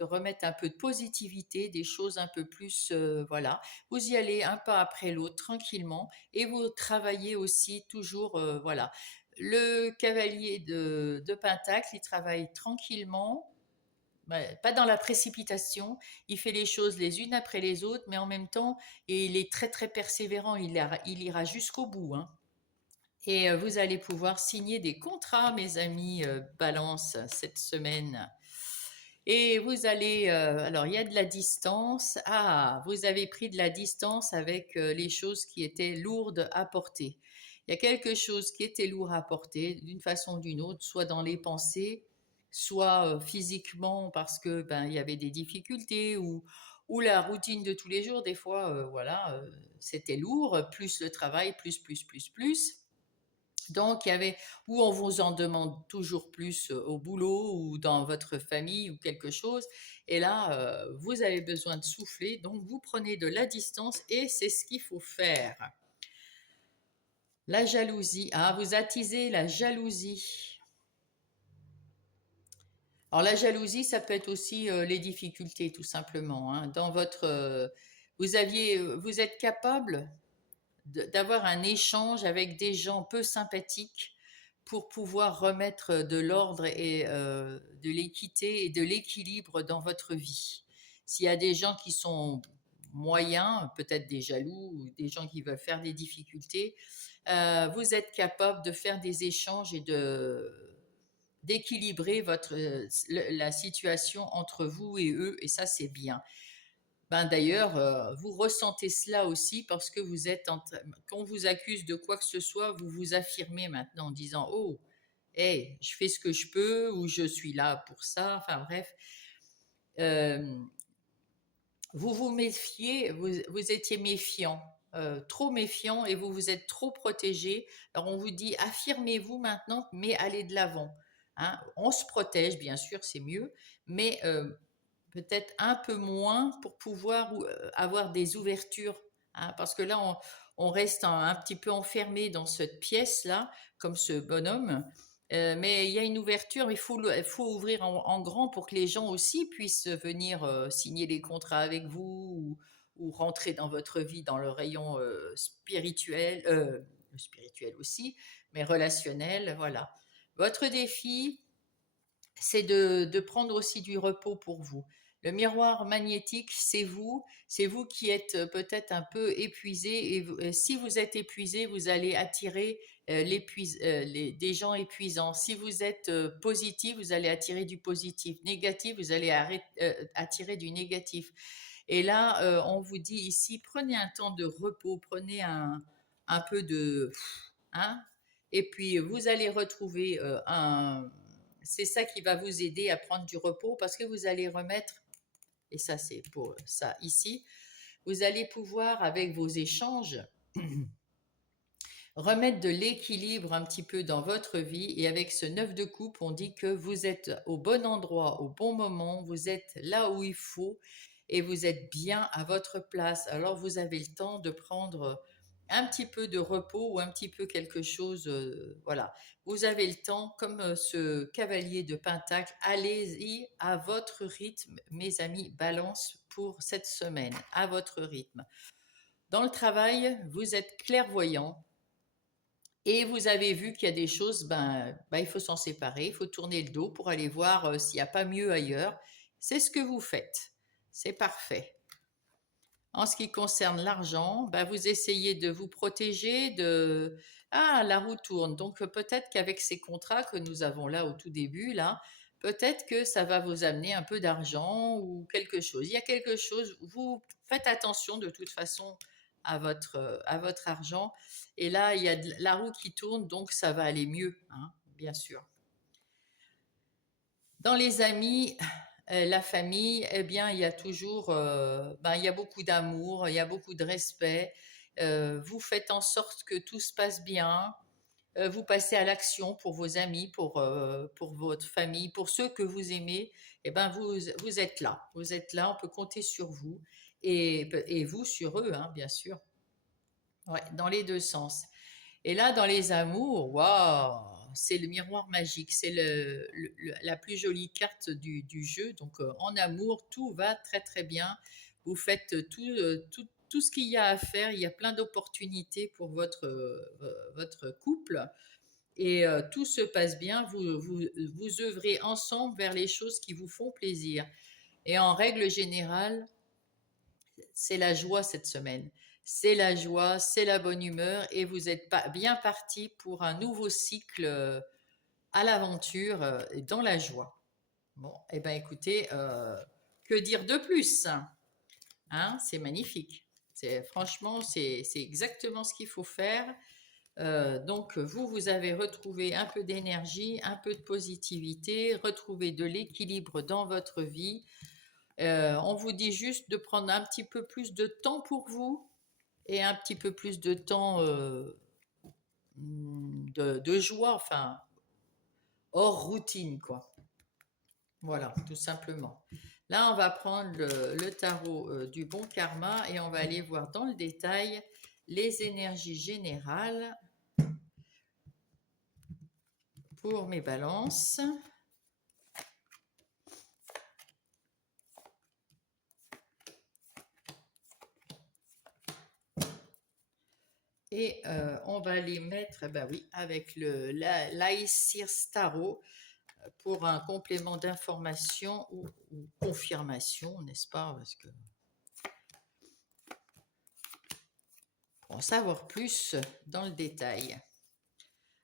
remettre un peu de positivité, des choses un peu plus, voilà. Vous y allez un pas après l'autre, tranquillement, et vous travaillez aussi toujours, voilà. Le cavalier de Pentacle, il travaille tranquillement, pas dans la précipitation. Il fait les choses les unes après les autres, mais en même temps, et il est très très persévérant. Il ira jusqu'au bout, hein. Et vous allez pouvoir signer des contrats, mes amis Balance, cette semaine. Et vous allez, alors il y a de la distance. Ah, vous avez pris de la distance avec les choses qui étaient lourdes à porter. Il y a quelque chose qui était lourd à porter d'une façon ou d'une autre, soit dans les pensées, soit physiquement parce que ben il y avait des difficultés ou la routine de tous les jours. Des fois, voilà, c'était lourd, plus le travail, plus. Donc, il y avait où on vous en demande toujours plus au boulot ou dans votre famille ou quelque chose. Et là, vous avez besoin de souffler. Donc, vous prenez de la distance et c'est ce qu'il faut faire. La jalousie. Ah, vous attisez la jalousie. Alors, la jalousie, ça peut être aussi les difficultés, tout simplement, hein. Dans votre, vous êtes capable d'avoir un échange avec des gens peu sympathiques pour pouvoir remettre de l'ordre et de l'équité et de l'équilibre dans votre vie. S'il y a des gens qui sont moyens, peut-être des jaloux ou des gens qui veulent faire des difficultés, vous êtes capable de faire des échanges et d'équilibrer la situation entre vous et eux, et ça c'est bien. Ben d'ailleurs, vous ressentez cela aussi parce que quand on vous accuse de quoi que ce soit, vous vous affirmez maintenant en disant oh, hey, je fais ce que je peux ou je suis là pour ça. Enfin bref, euh, vous vous méfiez, vous étiez méfiant, trop méfiant et vous vous êtes trop protégé. Alors on vous dit affirmez-vous maintenant, mais allez de l'avant, hein. On se protège, bien sûr, c'est mieux, mais peut-être un peu moins pour pouvoir avoir des ouvertures, hein, parce que là, on reste un petit peu enfermé dans cette pièce-là, comme ce bonhomme. Mais il y a une ouverture, mais il faut ouvrir en grand pour que les gens aussi puissent venir signer les contrats avec vous ou rentrer dans votre vie dans le rayon spirituel aussi, mais relationnel, voilà. Votre défi, c'est de prendre aussi du repos pour vous. Le miroir magnétique, c'est vous qui êtes peut-être un peu épuisé et si vous êtes épuisé, vous allez attirer des gens épuisants. Si vous êtes positif, vous allez attirer du positif. Négatif, vous allez attirer du négatif. Et là, on vous dit ici, prenez un temps de repos, prenez un peu de, hein, et puis vous allez retrouver c'est ça qui va vous aider à prendre du repos parce que vous allez remettre, et ça c'est pour ça ici, vous allez pouvoir avec vos échanges remettre de l'équilibre un petit peu dans votre vie et avec ce 9 de coupe, on dit que vous êtes au bon endroit, au bon moment, vous êtes là où il faut et vous êtes bien à votre place. Alors vous avez le temps de prendre un petit peu de repos ou un petit peu quelque chose, voilà. Vous avez le temps, comme ce cavalier de Pentacle, allez-y à votre rythme, mes amis, balance pour cette semaine, à votre rythme. Dans le travail, vous êtes clairvoyant et vous avez vu qu'il y a des choses, il faut s'en séparer, il faut tourner le dos pour aller voir s'il n'y a pas mieux ailleurs. C'est ce que vous faites. C'est parfait. En ce qui concerne l'argent, vous essayez de vous protéger de... Ah, la roue tourne. Donc peut-être qu'avec ces contrats que nous avons là au tout début, là, peut-être que ça va vous amener un peu d'argent ou quelque chose. Il y a quelque chose, vous faites attention de toute façon à votre argent. Et là, il y a la roue qui tourne, donc ça va aller mieux, hein, bien sûr. Dans les amis, la famille, eh bien, il y a toujours, il y a beaucoup d'amour, il y a beaucoup de respect. Vous faites en sorte que tout se passe bien. Vous passez à l'action pour vos amis, pour votre famille, pour ceux que vous aimez. Eh ben, vous êtes là. Vous êtes là, on peut compter sur vous. Et vous sur eux, hein, bien sûr. Ouais, dans les deux sens. Et là, dans les amours, waouh, c'est le miroir magique, c'est la plus jolie carte du jeu. Donc, en amour, tout va très très bien. Vous faites tout ce qu'il y a à faire. Il y a plein d'opportunités pour votre couple. et tout se passe bien. Vous œuvrez ensemble vers les choses qui vous font plaisir. Et en règle générale, c'est la joie cette semaine. C'est la joie, c'est la bonne humeur et vous êtes bien parti pour un nouveau cycle à l'aventure dans la joie. Bon, eh bien écoutez, que dire de plus, hein, c'est magnifique. Franchement, c'est exactement ce qu'il faut faire. Donc vous avez retrouvé un peu d'énergie, un peu de positivité, retrouvé de l'équilibre dans votre vie. On vous dit juste de prendre un petit peu plus de temps pour vous et un petit peu plus de temps de joie, enfin, hors routine, quoi. Voilà, tout simplement. Là, on va prendre le tarot du bon karma et on va aller voir dans le détail les énergies générales pour mes balances. Et on va les mettre, ben oui, avec l'Aesir Tarot pour un complément d'information ou confirmation, n'est-ce pas? Parce que pour en savoir plus dans le détail.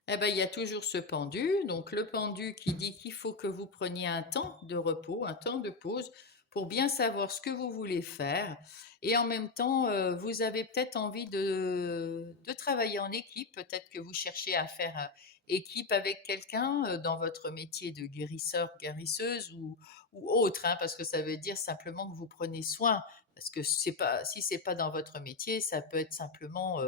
Eh ben, il y a toujours ce pendu. Donc, le pendu qui dit qu'il faut que vous preniez un temps de repos, un temps de pause pour bien savoir ce que vous voulez faire. Et en même temps, vous avez peut-être envie de travailler en équipe. Peut-être que vous cherchez à faire équipe avec quelqu'un dans votre métier de guérisseur, guérisseuse ou autre, hein, parce que ça veut dire simplement que vous prenez soin. Parce que si c'est pas dans votre métier, ça peut être simplement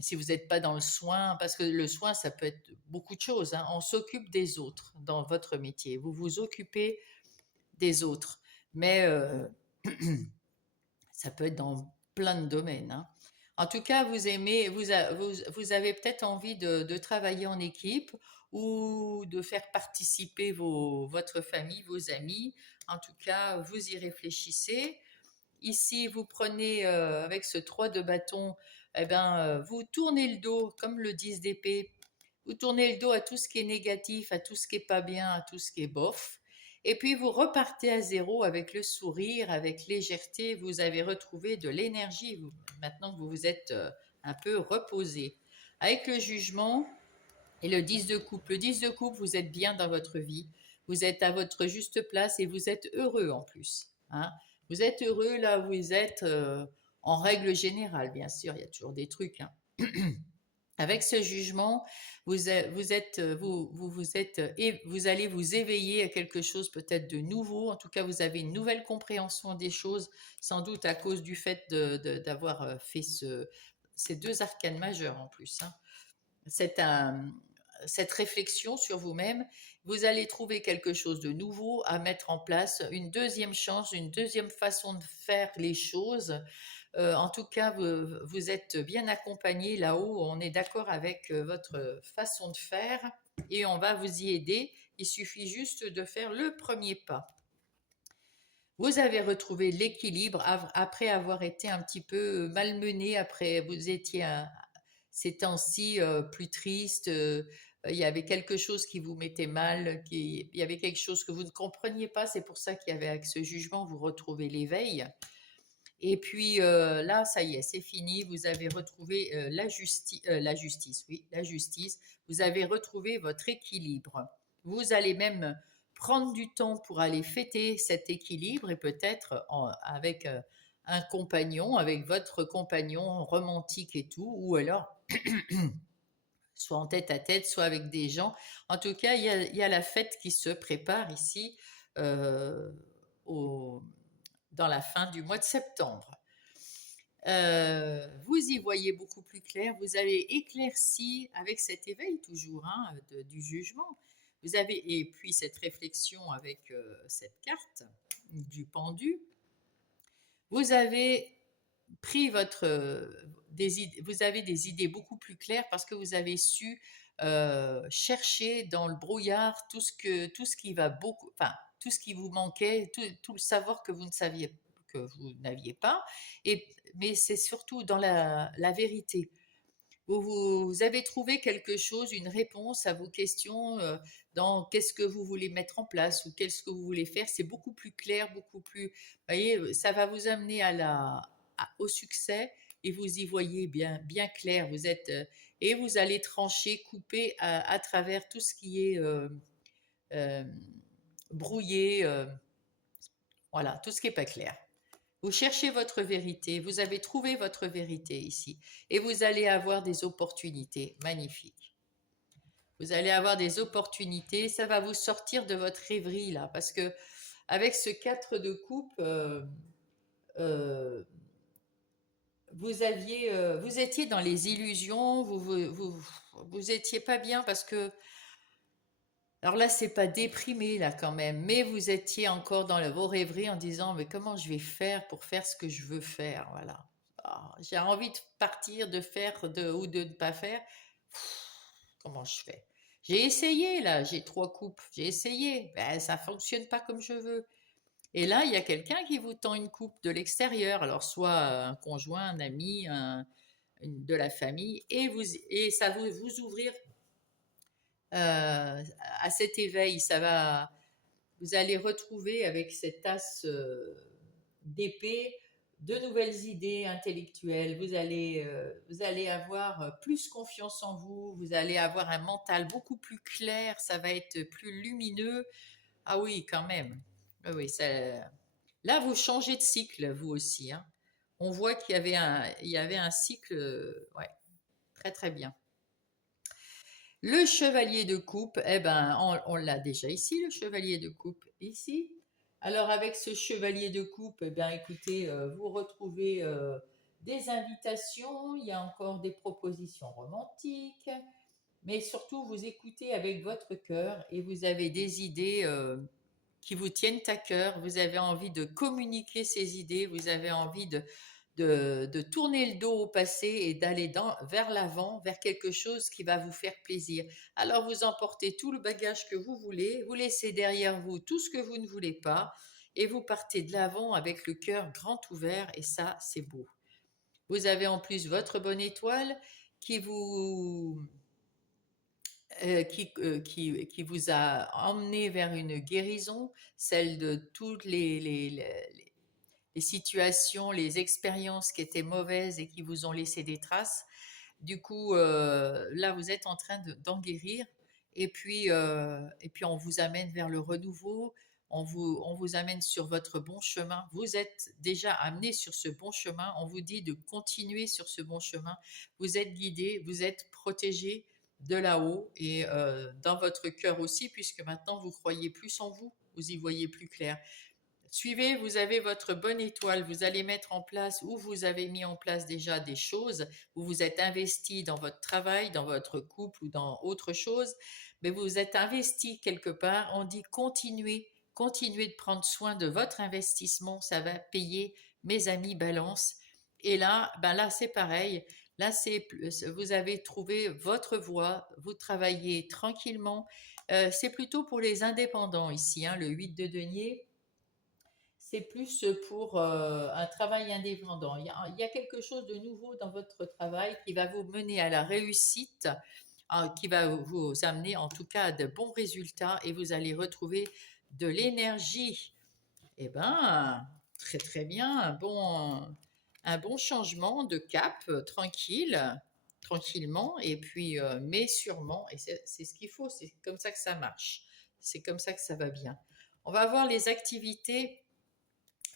si vous n'êtes pas dans le soin, parce que le soin, ça peut être beaucoup de choses, hein. On s'occupe des autres dans votre métier. Vous vous occupez des autres. Mais ça peut être dans plein de domaines, hein. En tout cas, vous avez peut-être envie de travailler en équipe ou de faire participer votre famille, vos amis. En tout cas, vous y réfléchissez. Ici, vous prenez avec ce 3 de bâton, eh ben, vous tournez le dos, comme le 10 d'épée, vous tournez le dos à tout ce qui est négatif, à tout ce qui est pas bien, à tout ce qui est bof. Et puis vous repartez à zéro avec le sourire, avec légèreté. Vous avez retrouvé de l'énergie maintenant que vous vous êtes un peu reposé. Avec le jugement et le 10 de coupe. Le 10 de coupe, vous êtes bien dans votre vie. Vous êtes à votre juste place et vous êtes heureux en plus, hein. Vous êtes heureux là où vous êtes en règle générale, bien sûr. Il y a toujours des trucs, hein. Avec ce jugement, vous allez vous éveiller à quelque chose peut-être de nouveau. En tout cas, vous avez une nouvelle compréhension des choses, sans doute à cause du fait d'avoir fait ces deux arcanes majeures en plus, hein. C'est cette réflexion sur vous-même. Vous allez trouver quelque chose de nouveau à mettre en place, une deuxième chance, une deuxième façon de faire les choses. En tout cas, vous êtes bien accompagné là-haut. On est d'accord avec votre façon de faire et on va vous y aider. Il suffit juste de faire le premier pas. Vous avez retrouvé l'équilibre après avoir été un petit peu malmené, après vous étiez ces temps-ci plus triste. Il y avait quelque chose qui vous mettait mal, il y avait quelque chose que vous ne compreniez pas. C'est pour ça qu'il y avait avec ce jugement, vous retrouvez l'éveil. Et puis là, ça y est, c'est fini. Vous avez retrouvé la justice, oui, la justice. Vous avez retrouvé votre équilibre. Vous allez même prendre du temps pour aller fêter cet équilibre et peut-être avec un compagnon, avec votre compagnon romantique et tout, ou alors soit en tête à tête, soit avec des gens. En tout cas, il y a la fête qui se prépare ici euh, au, dans la fin du mois de septembre. Vous y voyez beaucoup plus clair, vous avez éclairci avec cet éveil toujours, hein, du jugement. Vous avez, et puis cette réflexion avec cette carte du pendu, vous avez pris vous avez des idées beaucoup plus claires parce que vous avez su chercher dans le brouillard tout ce qui va beaucoup, enfin tout ce qui vous manquait, tout le savoir que vous ne saviez que vous n'aviez pas. Mais c'est surtout dans la vérité. vous avez trouvé quelque chose, une réponse à vos questions dans qu'est-ce que vous voulez mettre en place ou qu'est-ce que vous voulez faire. C'est beaucoup plus clair, beaucoup plus. Vous voyez, ça va vous amener au succès et vous y voyez bien, bien clair. Vous êtes et vous allez trancher, couper à travers tout ce qui est euh, brouillé, voilà, tout ce qui n'est pas clair. Vous cherchez votre vérité, vous avez trouvé votre vérité ici et vous allez avoir des opportunités magnifiques. Vous allez avoir des opportunités, ça va vous sortir de votre rêverie là parce que avec ce 4 de coupe, euh, vous étiez dans les illusions, vous étiez pas bien parce que alors là, c'est pas déprimé là quand même, mais vous étiez encore dans vos rêveries en disant mais comment je vais faire pour faire ce que je veux faire, voilà. Ah, j'ai envie de partir, de faire ou de ne pas faire. Comment je fais? J'ai essayé là, j'ai 3 coupes, j'ai essayé, ben ça fonctionne pas comme je veux. Et là, il y a quelqu'un qui vous tend une coupe de l'extérieur, alors soit un conjoint, un ami, de la famille, et ça va vous ouvrir à cet éveil. Vous allez retrouver avec cette tasse d'épée de nouvelles idées intellectuelles. Vous allez avoir plus confiance en vous. Vous allez avoir un mental beaucoup plus clair. Ça va être plus lumineux. Ah oui, quand même. Ah oui, là, vous changez de cycle, vous aussi, hein. On voit il y avait un cycle, ouais, très très bien. Le chevalier de coupe, eh ben, on l'a déjà ici, le chevalier de coupe, ici. Alors, avec ce chevalier de coupe, eh bien, écoutez, vous retrouvez des invitations, il y a encore des propositions romantiques, mais surtout, vous écoutez avec votre cœur et vous avez des idées qui vous tiennent à cœur, vous avez envie de communiquer ces idées, vous avez envie de tourner le dos au passé et d'aller vers l'avant, vers quelque chose qui va vous faire plaisir. Alors vous emportez tout le bagage que vous voulez, vous laissez derrière vous tout ce que vous ne voulez pas et vous partez de l'avant avec le cœur grand ouvert et ça, c'est beau. Vous avez en plus votre bonne étoile qui vous, qui vous a emmené vers une guérison, celle de toutes les situations, les expériences qui étaient mauvaises et qui vous ont laissé des traces. Du coup, là, vous êtes en train d'en guérir. Et puis, on vous amène vers le renouveau. On vous amène sur votre bon chemin. Vous êtes déjà amené sur ce bon chemin. On vous dit de continuer sur ce bon chemin. Vous êtes guidé, vous êtes protégé de là-haut et dans votre cœur aussi, puisque maintenant vous croyez plus en vous, vous y voyez plus clair. Suivez, vous avez votre bonne étoile, vous allez mettre en place ou vous avez mis en place déjà des choses, vous vous êtes investi dans votre travail, dans votre couple ou dans autre chose, mais vous vous êtes investi quelque part, on dit continuez, continuez de prendre soin de votre investissement, ça va payer, mes amis, balance. Et là, ben là c'est pareil, là vous avez trouvé votre voie, vous travaillez tranquillement. C'est plutôt pour les indépendants ici, hein, le 8 de denier c'est plus pour un travail indépendant. Il y a quelque chose de nouveau dans votre travail qui va vous mener à la réussite, qui va vous amener en tout cas à de bons résultats et vous allez retrouver de l'énergie. Eh bien, très très bien, un bon changement de cap, tranquillement, et puis, mais sûrement, et c'est ce qu'il faut, c'est comme ça que ça marche, c'est comme ça que ça va bien. On va voir les activités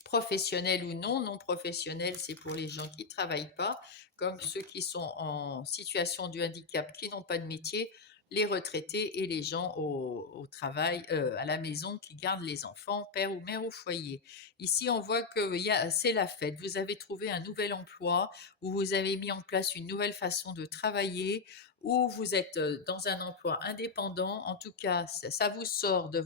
professionnels ou non professionnels, c'est pour les gens qui ne travaillent pas, comme ceux qui sont en situation de handicap, qui n'ont pas de métier, les retraités et les gens au travail, à la maison, qui gardent les enfants, père ou mère au foyer. Ici, on voit que c'est la fête. Vous avez trouvé un nouvel emploi, ou vous avez mis en place une nouvelle façon de travailler, ou vous êtes dans un emploi indépendant. En tout cas, ça vous sort de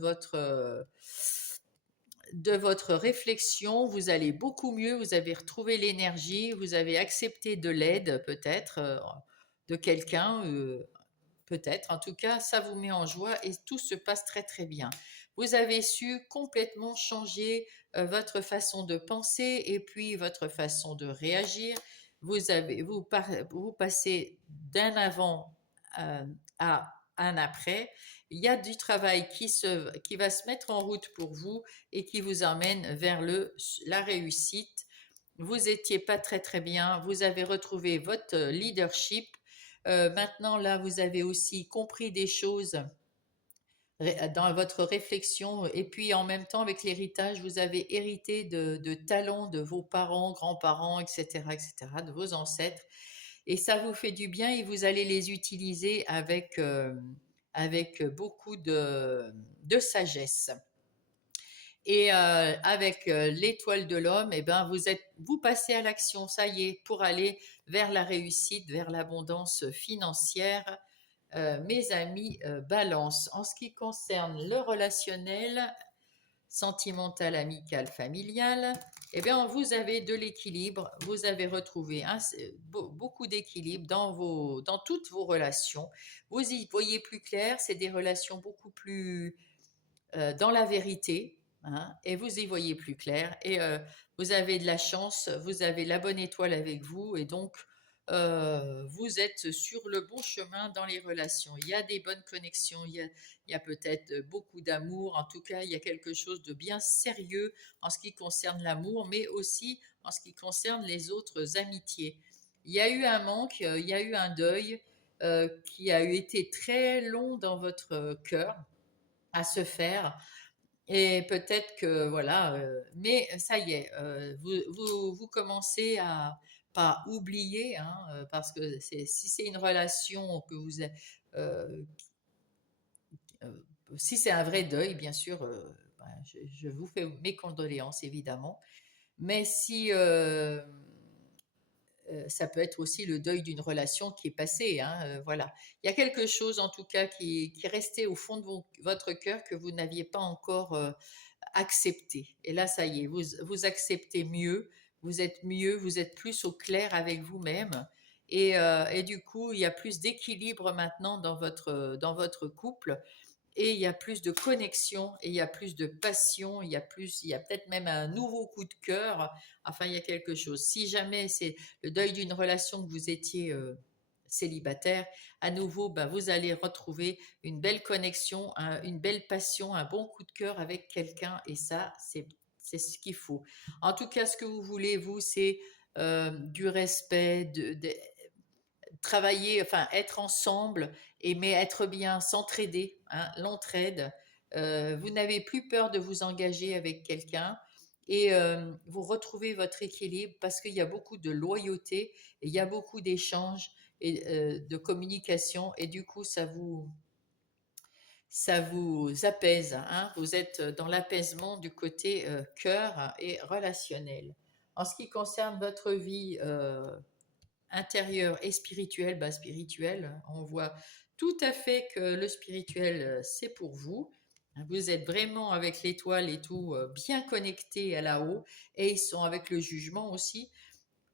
votre réflexion, vous allez beaucoup mieux, vous avez retrouvé l'énergie, vous avez accepté de l'aide peut-être de quelqu'un, peut-être. En tout cas, ça vous met en joie et tout se passe très très bien. Vous avez su complètement changer votre façon de penser et puis votre façon de réagir. vous passez d'un avant à un après. Il y a du travail qui va se mettre en route pour vous et qui vous emmène vers la réussite. Vous étiez pas très très bien, vous avez retrouvé votre leadership. Maintenant, là, vous avez aussi compris des choses dans votre réflexion et puis en même temps avec l'héritage, vous avez hérité de talents de vos parents, grands-parents, etc., etc., de vos ancêtres et ça vous fait du bien et vous allez les utiliser avec beaucoup de sagesse. Et avec l'étoile de l'homme, eh ben vous passez à l'action, ça y est, pour aller vers la réussite, vers l'abondance financière. Mes amis Balance. En ce qui concerne le relationnel, sentimental, amical, familial, eh bien, vous avez de l'équilibre, vous avez retrouvé beaucoup d'équilibre dans toutes vos relations. Vous y voyez plus clair, c'est des relations beaucoup plus dans la vérité, hein, et vous y voyez plus clair. Et vous avez de la chance, vous avez la bonne étoile avec vous, et donc vous êtes sur le bon chemin dans les relations. Il y a des bonnes connexions, il y a peut-être beaucoup d'amour, en tout cas, il y a quelque chose de bien sérieux en ce qui concerne l'amour, mais aussi en ce qui concerne les autres amitiés. Il y a eu un manque, il y a eu un deuil qui a été très long dans votre cœur à se faire. Et peut-être que voilà, mais ça y est, vous commencez à pas oublier, hein, parce que si c'est une relation que euh, euh, si c'est un vrai deuil, bien sûr, ben, je vous fais mes condoléances évidemment. Mais si ça peut être aussi le deuil d'une relation qui est passée, hein, voilà. Il y a quelque chose en tout cas qui est resté au fond de votre cœur que vous n'aviez pas encore accepté. Et là, ça y est, vous acceptez mieux, vous êtes plus au clair avec vous-même. Et du coup, il y a plus d'équilibre maintenant dans votre couple et il y a plus de connexion et il y a plus de passion, il y a peut-être même un nouveau coup de cœur. Enfin, il y a quelque chose. Si jamais c'est le deuil d'une relation que vous étiez célibataire, à nouveau, ben, vous allez retrouver une belle connexion, une belle passion, un bon coup de cœur avec quelqu'un et ça, c'est ce qu'il faut. En tout cas, ce que vous voulez, vous, c'est du respect, travailler, enfin être ensemble, mais être bien, s'entraider, hein, l'entraide. Vous n'avez plus peur de vous engager avec quelqu'un et vous retrouvez votre équilibre parce qu'il y a beaucoup de loyauté, et il y a beaucoup d'échanges et de communication et du coup ça vous apaise, hein. Vous êtes dans l'apaisement du côté cœur et relationnel. En ce qui concerne votre vie intérieur et spirituel, bah spirituel, on voit tout à fait que le spirituel, c'est pour vous. Vous êtes vraiment avec l'étoile et tout, bien connecté à là-haut, et ils sont avec le jugement aussi,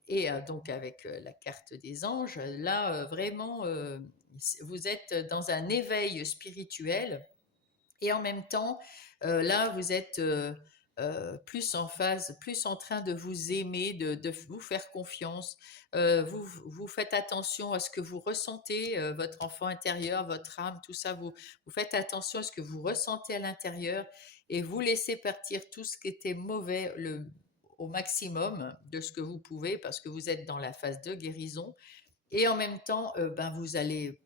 et donc avec la carte des anges. Là, vraiment, vous êtes dans un éveil spirituel et en même temps, là, vous êtes plus en phase, plus en train de vous aimer, de vous faire confiance. Vous faites attention à ce que vous ressentez, votre enfant intérieur, votre âme, tout ça. Vous faites attention à ce que vous ressentez à l'intérieur et vous laissez partir tout ce qui était mauvais au maximum de ce que vous pouvez parce que vous êtes dans la phase de guérison. Et en même temps, ben vous avez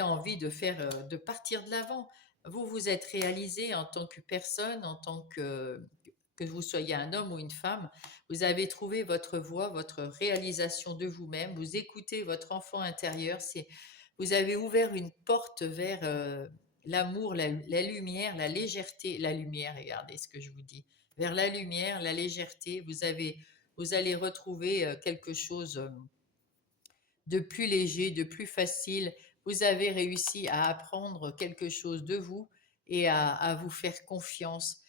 envie de partir de l'avant. Vous vous êtes réalisé en tant que personne, que vous soyez un homme ou une femme. Vous avez trouvé votre voie, votre réalisation de vous-même. Vous écoutez votre enfant intérieur. Vous avez ouvert une porte vers l'amour, la lumière, la légèreté, la lumière. Regardez ce que je vous dis. Vers la lumière, la légèreté. Vous allez retrouver quelque chose de plus léger, de plus facile. Vous avez réussi à apprendre quelque chose de vous et à vous faire confiance.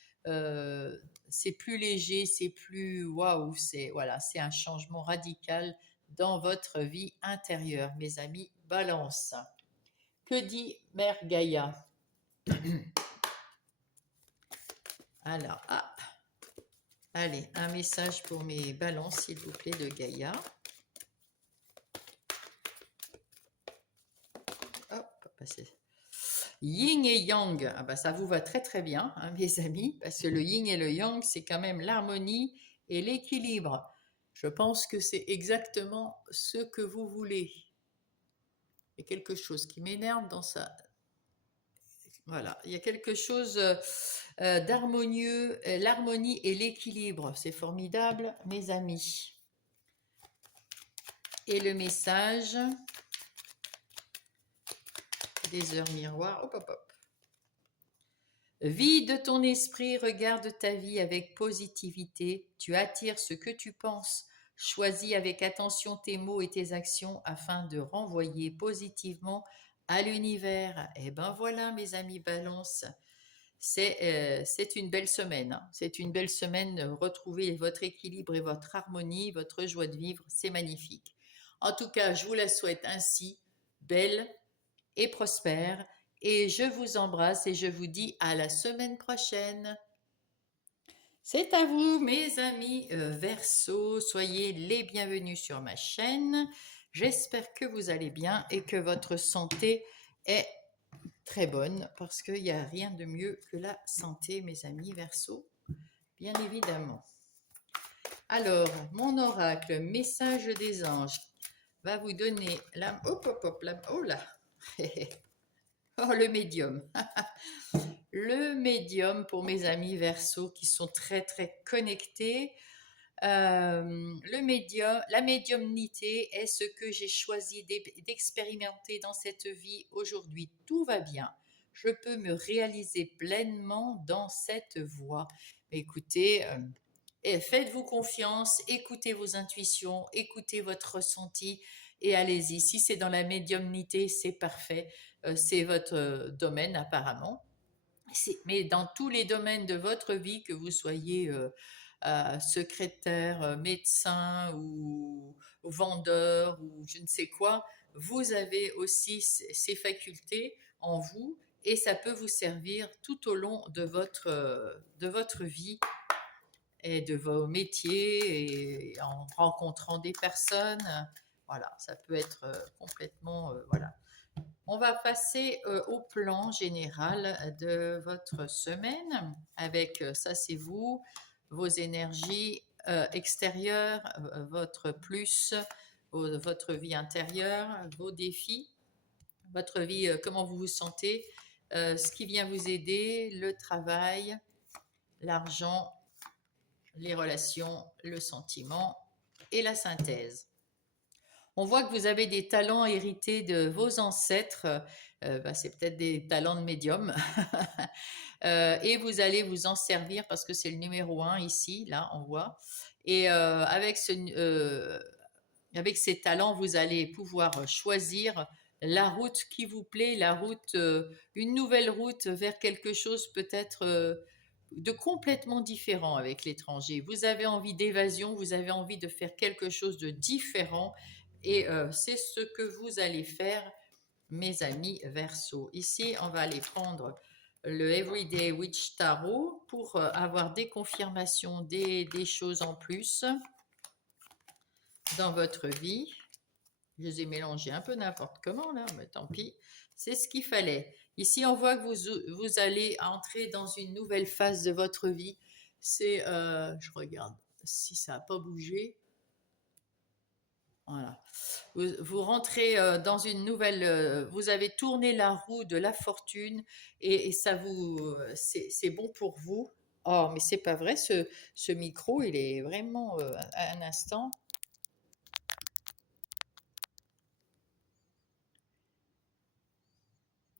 C'est plus léger, c'est plus waouh, c'est un changement radical dans votre vie intérieure, mes amis Balance. Que dit Mère Gaïa? Alors, Allez, un message pour mes balances, s'il vous plaît, de Gaïa. Hop, passer. Yin et Yang, ah bah ça vous va très très bien, hein, mes amis, parce que le Yin et le Yang, c'est quand même l'harmonie et l'équilibre. Je pense que c'est exactement ce que vous voulez. Il y a quelque chose qui m'énerve dans ça. Voilà, il y a quelque chose d'harmonieux, l'harmonie et l'équilibre. C'est formidable, mes amis. Et le message des heures miroirs. Hop, hop, hop. Vide ton esprit, regarde ta vie avec positivité. Tu attires ce que tu penses. Choisis avec attention tes mots et tes actions afin de renvoyer positivement à l'univers. Et ben voilà, mes amis Balance. C'est une belle semaine. Hein. C'est une belle semaine. Retrouvez votre équilibre et votre harmonie, votre joie de vivre. C'est magnifique. En tout cas, je vous la souhaite ainsi, belle et prospère. Et je vous embrasse et je vous dis à la semaine prochaine. C'est à vous, mes amis Verseau. Soyez les bienvenus sur ma chaîne. J'espère que vous allez bien et que votre santé est très bonne parce qu'il n'y a rien de mieux que la santé, mes amis Verseau, bien évidemment. Alors, mon oracle, message des anges, va vous donner la... Hop, hop, hop, la... Oh là Oh, le médium. Le médium pour mes amis Verseau qui sont très, très connectés. Le médium, la médiumnité est ce que j'ai choisi d'expérimenter dans cette vie aujourd'hui. Tout va bien. Je peux me réaliser pleinement dans cette voie. Écoutez, faites-vous confiance, écoutez vos intuitions, écoutez votre ressenti et allez-y. Si c'est dans la médiumnité, c'est parfait. C'est votre domaine apparemment. Mais dans tous les domaines de votre vie, que vous soyez secrétaire, médecin ou vendeur ou je ne sais quoi, vous avez aussi ces facultés en vous et ça peut vous servir tout au long de votre vie et de vos métiers et en rencontrant des personnes. Voilà, ça peut être complètement... voilà. On va passer au plan général de votre semaine avec, ça c'est vous, vos énergies extérieures, votre plus, votre vie intérieure, vos défis, votre vie, comment vous vous sentez, ce qui vient vous aider, le travail, l'argent, les relations, le sentiment et la synthèse. On voit que vous avez des talents hérités de vos ancêtres, c'est peut-être des talents de médium, et vous allez vous en servir parce que c'est le numéro 1 ici, là on voit. Et avec ces talents, vous allez pouvoir choisir la route qui vous plaît, la route, une nouvelle route vers quelque chose peut-être de complètement différent avec l'étranger. Vous avez envie d'évasion, vous avez envie de faire quelque chose de différent et c'est ce que vous allez faire, mes amis Verseau. Ici, on va aller prendre le Everyday Witch Tarot pour avoir des confirmations, des choses en plus dans votre vie. Je les ai mélangés un peu n'importe comment là, mais tant pis. C'est ce qu'il fallait. Ici, on voit que vous allez entrer dans une nouvelle phase de votre vie. C'est, je regarde si ça n'a pas bougé. Voilà. Vous rentrez dans une nouvelle. Vous avez tourné la roue de la fortune et ça vous, c'est bon pour vous. Oh, mais c'est pas vrai. Ce micro, il est vraiment à un instant.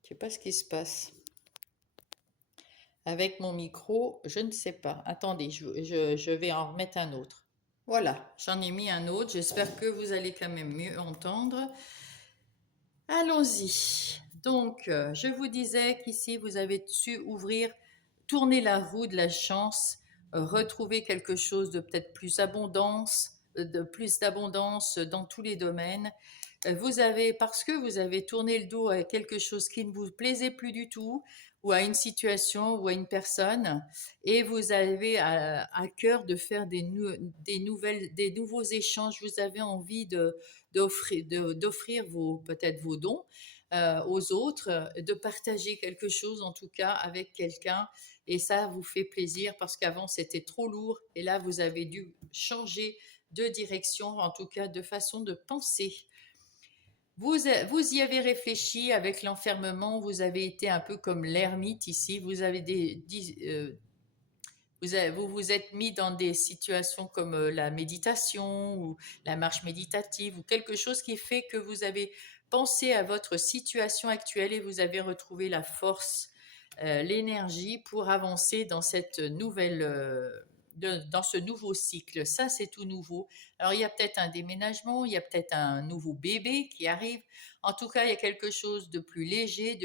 Je sais pas ce qui se passe. Avec mon micro, je ne sais pas. Attendez, je vais en remettre un autre. Voilà, j'en ai mis un autre. J'espère que vous allez quand même mieux entendre. Allons-y. Donc, je vous disais qu'ici, vous avez su ouvrir, tourner la roue de la chance, retrouver quelque chose de peut-être plus d'abondance dans tous les domaines. parce que vous avez tourné le dos à quelque chose qui ne vous plaisait plus du tout, ou à une situation, ou à une personne, et vous avez à cœur de faire des nouveaux échanges. Vous avez envie d'offrir peut-être vos dons aux autres, de partager quelque chose en tout cas avec quelqu'un, et ça vous fait plaisir parce qu'avant c'était trop lourd, et là vous avez dû changer de direction, en tout cas de façon de penser. Vous y avez réfléchi avec l'enfermement, vous avez été un peu comme l'ermite ici, vous vous êtes mis dans des situations comme la méditation ou la marche méditative ou quelque chose qui fait que vous avez pensé à votre situation actuelle et vous avez retrouvé la force, l'énergie pour avancer dans cette dans ce nouveau cycle. Ça, c'est tout nouveau. Alors, il y a peut-être un déménagement, il y a peut-être un nouveau bébé qui arrive. En tout cas, il y a quelque chose de plus léger,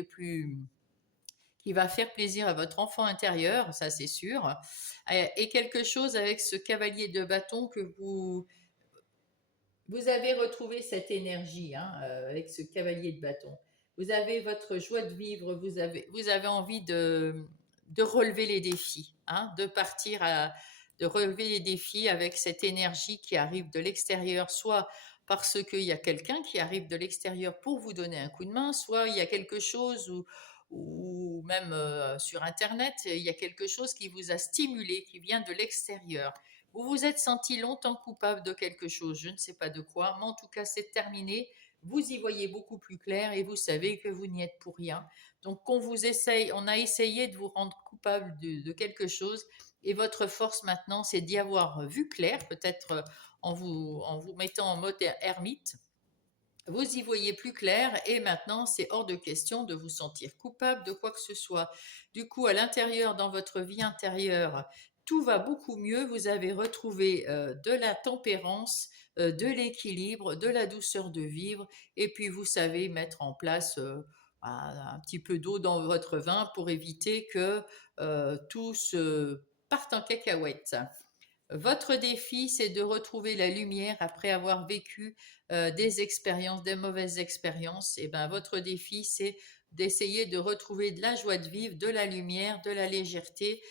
qui va faire plaisir à votre enfant intérieur, ça c'est sûr, et quelque chose avec ce cavalier de bâton que vous avez retrouvé cette énergie, hein, avec ce cavalier de bâton. Vous avez votre joie de vivre, vous avez envie de relever les défis, hein, de relever les défis avec cette énergie qui arrive de l'extérieur, soit parce qu'il y a quelqu'un qui arrive de l'extérieur pour vous donner un coup de main, soit il y a quelque chose ou même sur Internet, il y a quelque chose qui vous a stimulé, qui vient de l'extérieur. Vous vous êtes senti longtemps coupable de quelque chose, je ne sais pas de quoi, mais en tout cas c'est terminé. Vous y voyez beaucoup plus clair et vous savez que vous n'y êtes pour rien. Donc on a essayé de vous rendre coupable de quelque chose, et votre force maintenant c'est d'y avoir vu clair, peut-être en vous mettant en mode ermite. Vous y voyez plus clair et maintenant c'est hors de question de vous sentir coupable de quoi que ce soit. Du coup, à l'intérieur, dans votre vie intérieure, tout va beaucoup mieux. Vous avez retrouvé de la tempérance, de l'équilibre, de la douceur de vivre, et puis vous savez mettre en place un petit peu d'eau dans votre vin pour éviter que tout se parte en cacahuète. Votre défi, c'est de retrouver la lumière après avoir vécu des expériences, des mauvaises expériences. Et ben, votre défi, c'est d'essayer de retrouver de la joie de vivre, de la lumière, de la légèreté.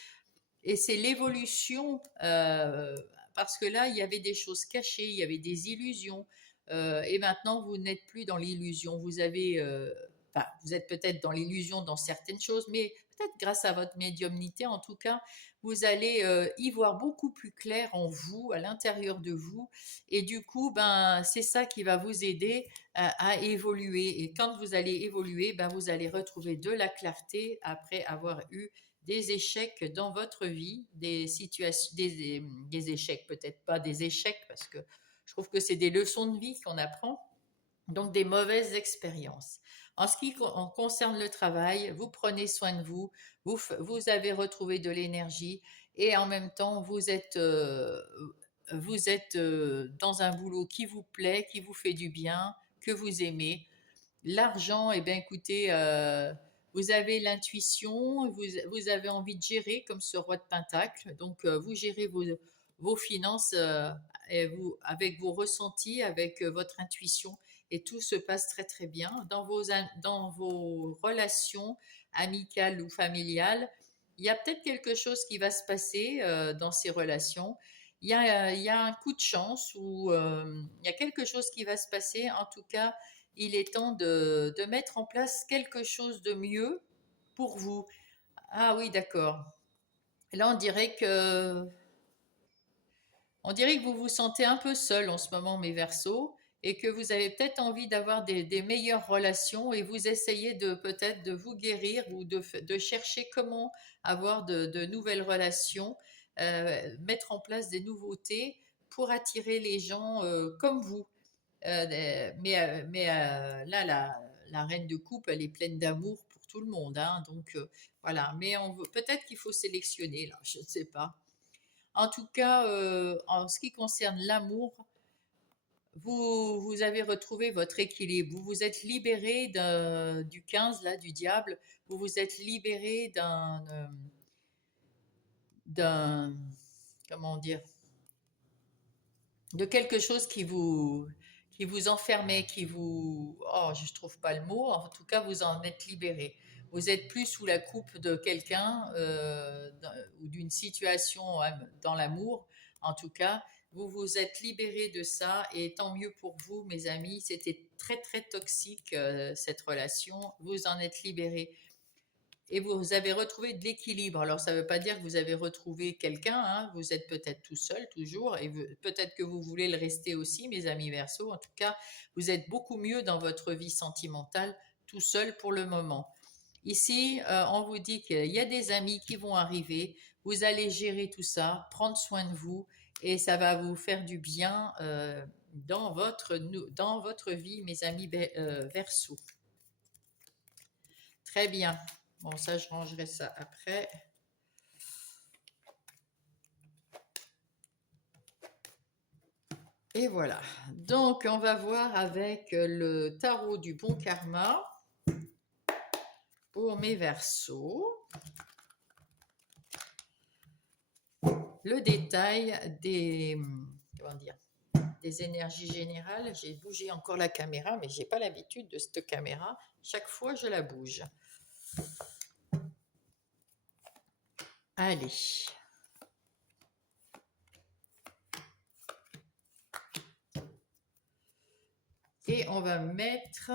Et c'est l'évolution, parce que là, il y avait des choses cachées, il y avait des illusions. Et maintenant, vous n'êtes plus dans l'illusion. Enfin, vous êtes peut-être dans l'illusion dans certaines choses, mais peut-être grâce à votre médiumnité, en tout cas, vous allez y voir beaucoup plus clair en vous, à l'intérieur de vous. Et du coup, ben, c'est ça qui va vous aider à évoluer. Et quand vous allez évoluer, ben, vous allez retrouver de la clarté après avoir eu des échecs dans votre vie, des situations, des échecs, peut-être pas des échecs, parce que je trouve que c'est des leçons de vie qu'on apprend, donc des mauvaises expériences. En ce qui concerne le travail, vous prenez soin de vous, vous avez retrouvé de l'énergie, et en même temps, vous êtes dans un boulot qui vous plaît, qui vous fait du bien, que vous aimez. L'argent, eh bien, écoutez, vous avez l'intuition, vous avez envie de gérer comme ce roi de Pentacle. Donc, vous gérez vos finances avec vos ressentis, avec votre intuition, et tout se passe très, très bien. Dans vos relations amicales ou familiales, il y a peut-être quelque chose qui va se passer dans ces relations. Il y a un coup de chance ou il y a quelque chose qui va se passer. En tout cas, il est temps de mettre en place quelque chose de mieux pour vous. Ah oui, d'accord. Là, on dirait que vous vous sentez un peu seul en ce moment, mes Verseaux, et que vous avez peut-être envie d'avoir des meilleures relations, et vous essayez de peut-être de vous guérir ou de chercher comment avoir de nouvelles relations, mettre en place des nouveautés pour attirer les gens comme vous. Là, la reine de coupe, elle est pleine d'amour pour tout le monde, hein, donc voilà. Mais peut-être qu'il faut sélectionner là, je ne sais pas. En tout cas, en ce qui concerne l'amour, vous avez retrouvé votre équilibre. Vous vous êtes libéré du 15 là, du diable. Vous vous êtes libéré d'un, comment dire, de quelque chose qui vous enfermait, qui vous... Oh, je ne trouve pas le mot. En tout cas, vous en êtes libéré. Vous êtes plus sous la coupe de quelqu'un ou d'une situation dans l'amour. En tout cas, vous vous êtes libéré de ça et tant mieux pour vous, mes amis. C'était très, très toxique, cette relation. Vous en êtes libéré et vous avez retrouvé de l'équilibre. Alors, ça ne veut pas dire que vous avez retrouvé quelqu'un, hein. Vous êtes peut-être tout seul, toujours, et peut-être que vous voulez le rester aussi, mes amis Verseau. En tout cas, vous êtes beaucoup mieux dans votre vie sentimentale, tout seul pour le moment. Ici, on vous dit qu'il y a des amis qui vont arriver, vous allez gérer tout ça, prendre soin de vous, et ça va vous faire du bien dans votre vie, mes amis Verseau. Très bien. Bon, ça, je rangerai ça après. Et voilà. Donc, on va voir avec le tarot du bon karma pour mes Verseaux. Le détail des énergies générales. J'ai bougé encore la caméra, mais j'ai pas l'habitude de cette caméra. Chaque fois, je la bouge. Allez. Et on va mettre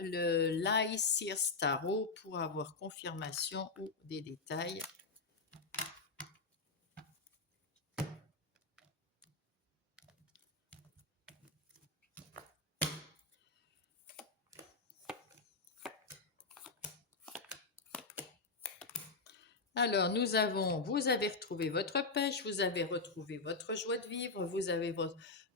le l'Ice Tarot pour avoir confirmation ou des détails. Alors, vous avez retrouvé votre pêche, vous avez retrouvé votre joie de vivre, vous avez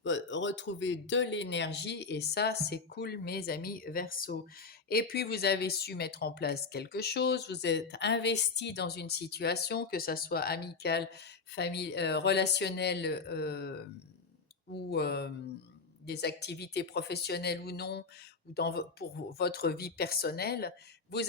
retrouvé de l'énergie et ça, c'est cool, mes amis Verseau. Et puis, vous avez su mettre en place quelque chose, vous êtes investi dans une situation, que ça soit amicale, relationnelle ou des activités professionnelles ou non, ou pour votre vie personnelle. Vous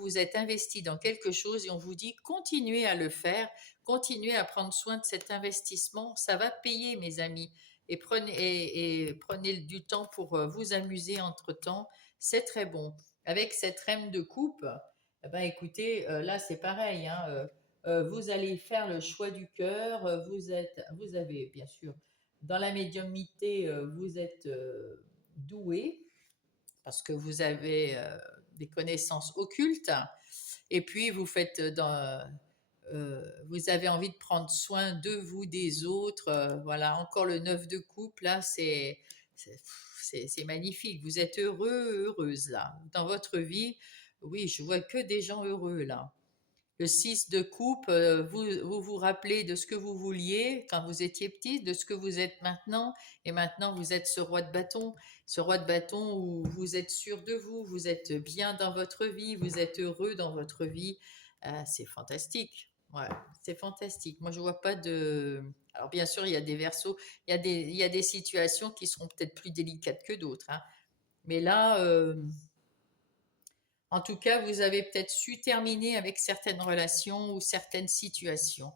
vous êtes investi dans quelque chose et on vous dit continuez à le faire, continuez à prendre soin de cet investissement, ça va payer, mes amis. Et prenez du temps pour vous amuser entre-temps, c'est très bon. Avec cette reine de coupe, eh ben écoutez, là c'est pareil, hein, vous allez faire le choix du cœur, vous avez bien sûr, dans la médiumnité, vous êtes doué, parce que vous avez des connaissances occultes, et puis vous avez envie de prendre soin de vous, des autres. Voilà, encore le 9 de coupe, là, c'est magnifique. Vous êtes heureux, heureuse, là. Dans votre vie, oui, je vois que des gens heureux, là. Le 6 de coupe, vous rappelez de ce que vous vouliez quand vous étiez petit, de ce que vous êtes maintenant, et maintenant vous êtes ce roi de bâton où vous êtes sûr de vous, vous êtes bien dans votre vie, vous êtes heureux dans votre vie. C'est fantastique. Ouais, c'est fantastique. Moi, je vois pas de. Alors, bien sûr, il y a des versos, il y a des situations qui seront peut-être plus délicates que d'autres, hein. Mais là, en tout cas, vous avez peut-être su terminer avec certaines relations ou certaines situations.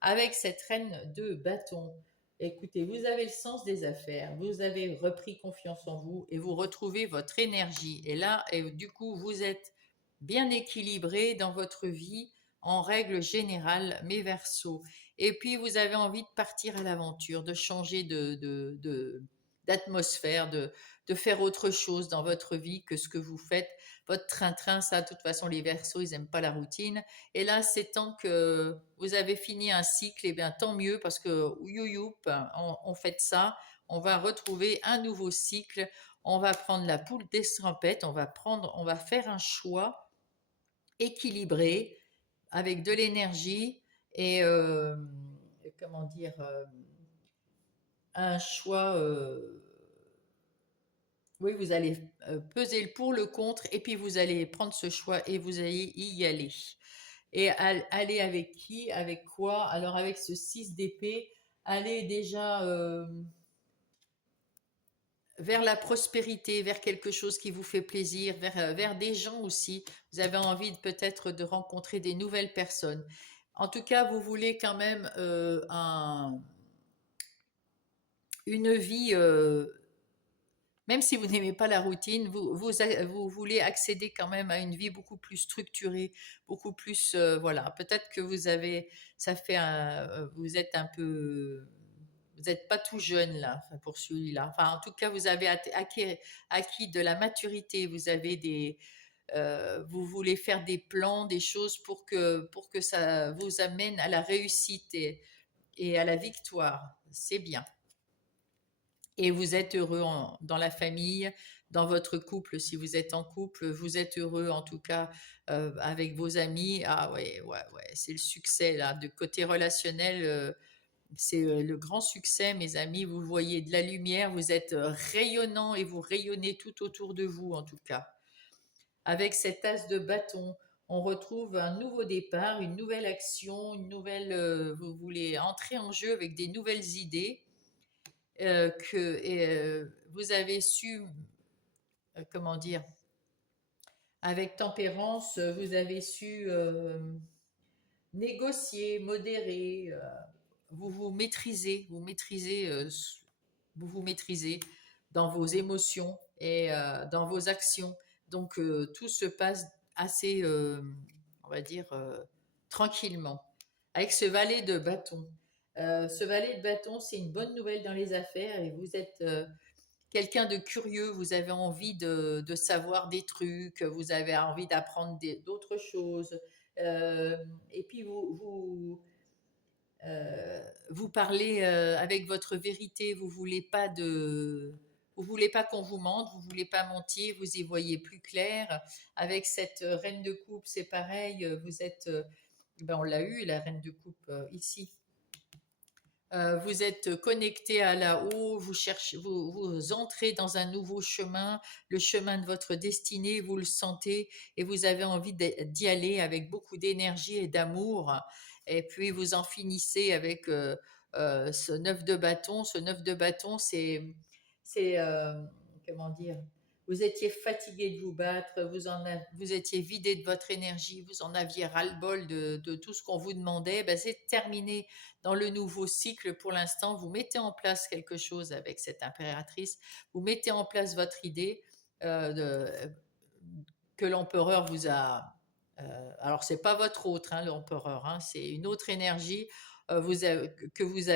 Avec cette reine de bâton, écoutez, vous avez le sens des affaires, vous avez repris confiance en vous et vous retrouvez votre énergie. Et là, du coup, vous êtes bien équilibré dans votre vie en règle générale, mes Verseaux. Et puis, vous avez envie de partir à l'aventure, de changer d'atmosphère, de faire autre chose dans votre vie que ce que vous faites. Votre train-train, ça, de toute façon, les Verseaux, ils n'aiment pas la routine. Et là, c'est tant que vous avez fini un cycle, et bien tant mieux, parce que on fait ça, on va retrouver un nouveau cycle, on va prendre la poule des trompettes, on va faire un choix équilibré, avec de l'énergie et comment dire, un choix. Oui, vous allez peser le pour, le contre, et puis vous allez prendre ce choix et vous allez y aller. Et aller avec qui, avec quoi? Alors avec ce 6 d'épée, allez déjà vers la prospérité, vers quelque chose qui vous fait plaisir, vers des gens aussi. Vous avez envie peut-être de rencontrer des nouvelles personnes. En tout cas, vous voulez quand même une vie même si vous n'aimez pas la routine, vous voulez accéder quand même à une vie beaucoup plus structurée, beaucoup plus, voilà. Peut-être que vous êtes un peu, vous n'êtes pas tout jeune là, enfin, pour celui-là. Enfin, en tout cas, vous avez acquis de la maturité. Vous voulez faire des plans, des choses pour que ça vous amène à la réussite et à la victoire. C'est bien. Et vous êtes heureux dans la famille, dans votre couple, si vous êtes en couple, vous êtes heureux en tout cas avec vos amis. Ah ouais, ouais, ouais, c'est le succès là. De côté relationnel, c'est le grand succès, mes amis. Vous voyez de la lumière, vous êtes rayonnant et vous rayonnez tout autour de vous en tout cas. Avec cet as de bâton, on retrouve un nouveau départ, une nouvelle action, vous voulez entrer en jeu avec des nouvelles idées vous avez su, comment dire, avec tempérance, vous avez su négocier, modérer, vous vous maîtrisez dans vos émotions et dans vos actions. Donc tout se passe assez, on va dire, tranquillement. Avec ce valet de bâton. Ce valet de bâton, c'est une bonne nouvelle dans les affaires et vous êtes quelqu'un de curieux, vous avez envie de savoir des trucs, vous avez envie d'apprendre d'autres choses. Euh, et puis vous parlez avec votre vérité, vous voulez pas qu'on vous mente, vous voulez pas mentir, vous y voyez plus clair. Avec cette reine de coupe, c'est pareil, vous êtes, ben on l'a eu, la reine de coupe ici. Vous êtes connecté à là-haut, vous entrez dans un nouveau chemin, le chemin de votre destinée, vous le sentez et vous avez envie d'y aller avec beaucoup d'énergie et d'amour. Et puis vous en finissez avec ce neuf de bâton. Ce neuf de bâton, c'est comment dire? Vous étiez fatigué de vous battre, vous étiez vidé de votre énergie, vous en aviez ras-le-bol de tout ce qu'on vous demandait. Ben, c'est terminé dans le nouveau cycle pour l'instant. Vous mettez en place quelque chose avec cette impératrice, vous mettez en place votre idée que l'empereur vous a... alors, c'est pas votre autre, hein, l'empereur, hein, c'est une autre énergie que vous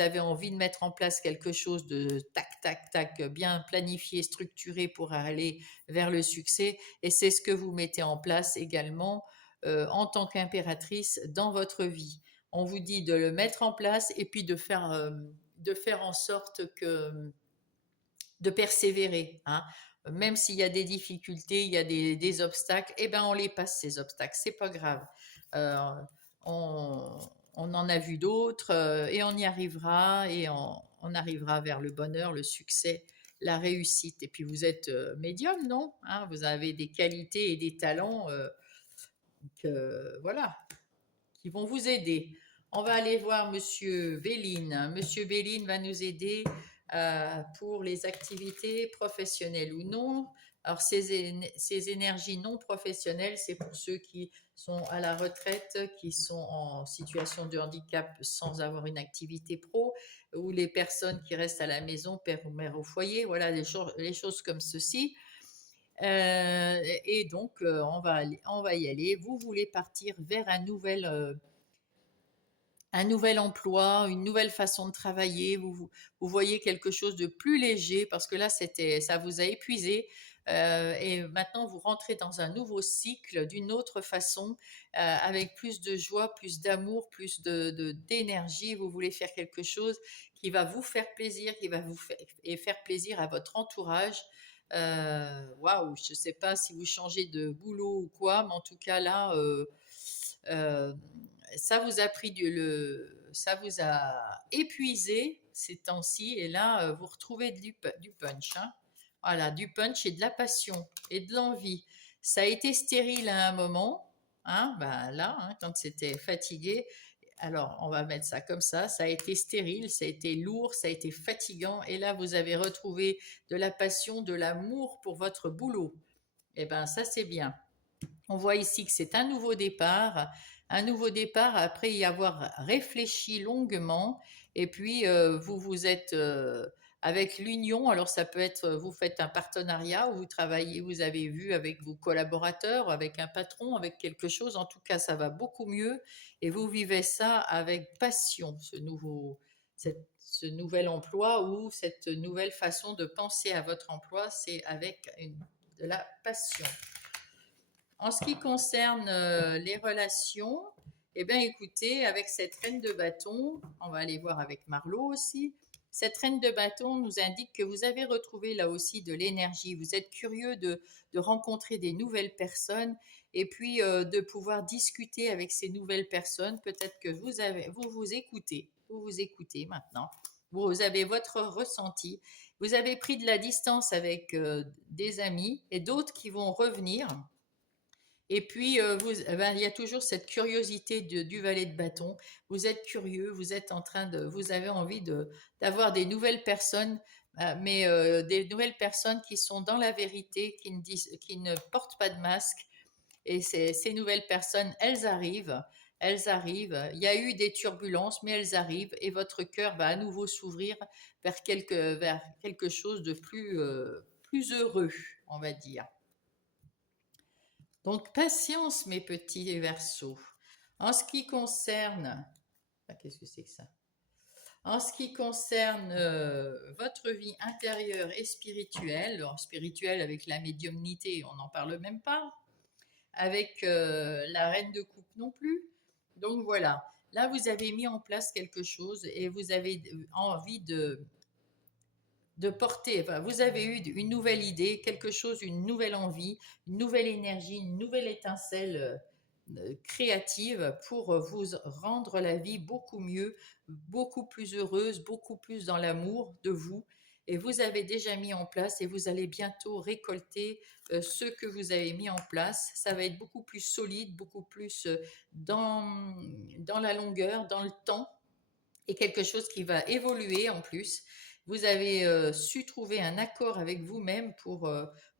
avez envie de mettre en place quelque chose de tac, tac, tac, bien planifié, structuré pour aller vers le succès. Et c'est ce que vous mettez en place également en tant qu'impératrice dans votre vie. On vous dit de le mettre en place et puis de faire en sorte que de persévérer. Hein. Même s'il y a des difficultés, il y a des obstacles, eh ben on les passe ces obstacles, c'est pas grave. Euh, on, on en a vu d'autres et on y arrivera et on arrivera vers le bonheur, le succès, la réussite. Et puis vous êtes médium, non hein. Vous avez des qualités et des talents voilà, qui vont vous aider. On va aller voir Monsieur Béline. Monsieur Béline va nous aider pour les activités professionnelles ou non. Alors, ces énergies non professionnelles, c'est pour ceux qui sont à la retraite, qui sont en situation de handicap sans avoir une activité pro, ou les personnes qui restent à la maison, père ou mère au foyer, voilà, les choses comme ceci. Et donc, on va y aller. Vous voulez partir vers un nouvel emploi, une nouvelle façon de travailler, vous voyez quelque chose de plus léger parce que là, ça vous a épuisé et maintenant vous rentrez dans un nouveau cycle d'une autre façon, avec plus de joie, plus d'amour, plus d'énergie. Vous voulez faire quelque chose qui va vous faire plaisir, qui va et faire plaisir à votre entourage. Waouh, je ne sais pas si vous changez de boulot ou quoi, mais en tout cas là, euh, ça vous a épuisé ces temps-ci et là vous retrouvez du punch. Hein. Voilà, du punch et de la passion et de l'envie. Ça a été stérile à un moment, hein, ben là, hein, quand c'était fatigué. Alors, on va mettre ça comme ça a été stérile, ça a été lourd, ça a été fatigant, et là, vous avez retrouvé de la passion, de l'amour pour votre boulot. Et ben, ça, c'est bien. On voit ici que c'est un nouveau départ après y avoir réfléchi longuement, et puis vous vous êtes avec l'union. Alors ça peut être, vous faites un partenariat ou vous travaillez, vous avez vu avec vos collaborateurs, avec un patron, avec quelque chose. En tout cas, ça va beaucoup mieux et vous vivez ça avec passion, ce nouvel emploi ou cette nouvelle façon de penser à votre emploi, c'est avec de la passion. En ce qui concerne les relations, eh bien écoutez, avec cette reine de bâton, on va aller voir avec Marlo aussi. Cette reine de bâton nous indique que vous avez retrouvé là aussi de l'énergie. Vous êtes curieux de rencontrer des nouvelles personnes et puis de pouvoir discuter avec ces nouvelles personnes. Peut-être que vous vous écoutez maintenant. Vous avez votre ressenti. Vous avez pris de la distance avec des amis et d'autres qui vont revenir. Et puis, il y a toujours cette curiosité du valet de bâton. Vous êtes curieux, vous avez envie d'avoir des nouvelles personnes, mais des nouvelles personnes qui sont dans la vérité, qui ne portent pas de masque. Et ces nouvelles personnes, elles arrivent. Elles arrivent. Il y a eu des turbulences, mais elles arrivent. Et votre cœur va à nouveau s'ouvrir vers quelque chose de plus heureux, on va dire. Donc, patience, mes petits Verseaux. En ce qui concerne, qu'est-ce que c'est que ça? En ce qui concerne votre vie intérieure et spirituelle, alors, spirituelle avec la médiumnité, on n'en parle même pas, avec la reine de coupe non plus. Donc voilà, là vous avez mis en place quelque chose et vous avez envie de porter, enfin, vous avez eu une nouvelle idée, quelque chose, une nouvelle envie, une nouvelle énergie, une nouvelle étincelle créative pour vous rendre la vie beaucoup mieux, beaucoup plus heureuse, beaucoup plus dans l'amour de vous. Et vous avez déjà mis en place et vous allez bientôt récolter ce que vous avez mis en place. Ça va être beaucoup plus solide, beaucoup plus dans la longueur, dans le temps et quelque chose qui va évoluer en plus. Vous avez su trouver un accord avec vous-même pour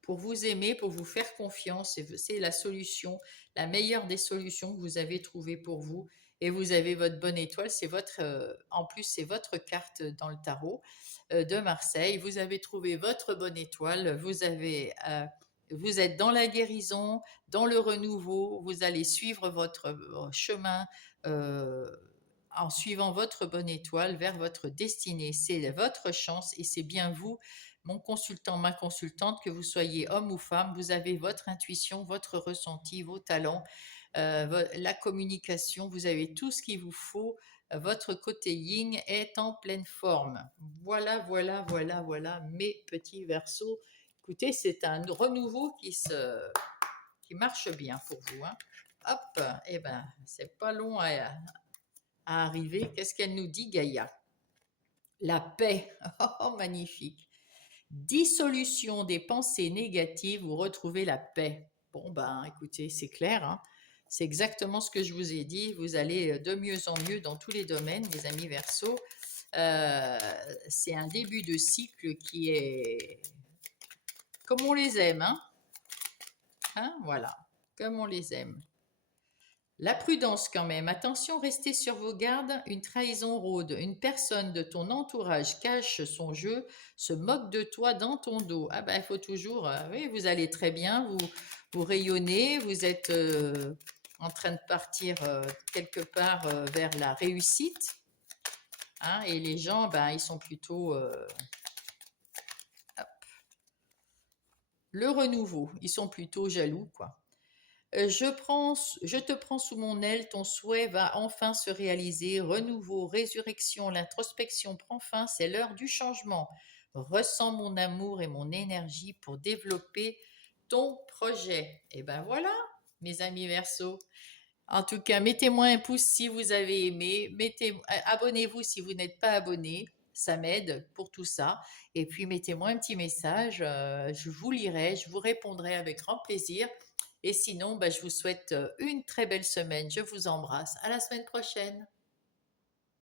vous aimer, pour vous faire confiance. C'est la solution, la meilleure des solutions que vous avez trouvées pour vous. Et vous avez votre bonne étoile. En plus, c'est votre carte dans le tarot de Marseille. Vous avez trouvé votre bonne étoile. Vous êtes dans la guérison, dans le renouveau. Vous allez suivre votre chemin. En suivant votre bonne étoile vers votre destinée. C'est votre chance et c'est bien vous, mon consultant, ma consultante, que vous soyez homme ou femme, vous avez votre intuition, votre ressenti, vos talents, la communication, vous avez tout ce qu'il vous faut. Votre côté yin est en pleine forme. Voilà, voilà, voilà, voilà, mes petits Verseaux. Écoutez, c'est un renouveau qui marche bien pour vous. Hein. Hop, eh ben, c'est pas long à arriver. Qu'est-ce qu'elle nous dit, Gaïa? La paix. Oh, magnifique. Dissolution des pensées négatives, vous retrouvez la paix. Bon, ben, écoutez, c'est clair. Hein. C'est exactement ce que je vous ai dit. Vous allez de mieux en mieux dans tous les domaines, les amis Verseaux. C'est un début de cycle qui est comme on les aime. Hein, voilà, comme on les aime. La prudence quand même. Attention, restez sur vos gardes. Une trahison rôde. Une personne de ton entourage cache son jeu, se moque de toi dans ton dos. Ah ben, il faut toujours... oui, vous allez très bien, vous rayonnez, vous êtes en train de partir quelque part vers la réussite. Hein, et les gens, ben, ils sont plutôt... le renouveau. Ils sont plutôt jaloux, quoi. Je te prends sous mon aile, ton souhait va enfin se réaliser. Renouveau, résurrection, l'introspection prend fin, c'est l'heure du changement. Ressens mon amour et mon énergie pour développer ton projet. Et ben voilà, mes amis Verseaux. En tout cas, mettez-moi un pouce si vous avez aimé. Abonnez-vous si vous n'êtes pas abonné. Ça m'aide pour tout ça. Et puis, mettez-moi un petit message. Je vous lirai, je vous répondrai avec grand plaisir. Et sinon, je vous souhaite une très belle semaine. Je vous embrasse. À la semaine prochaine.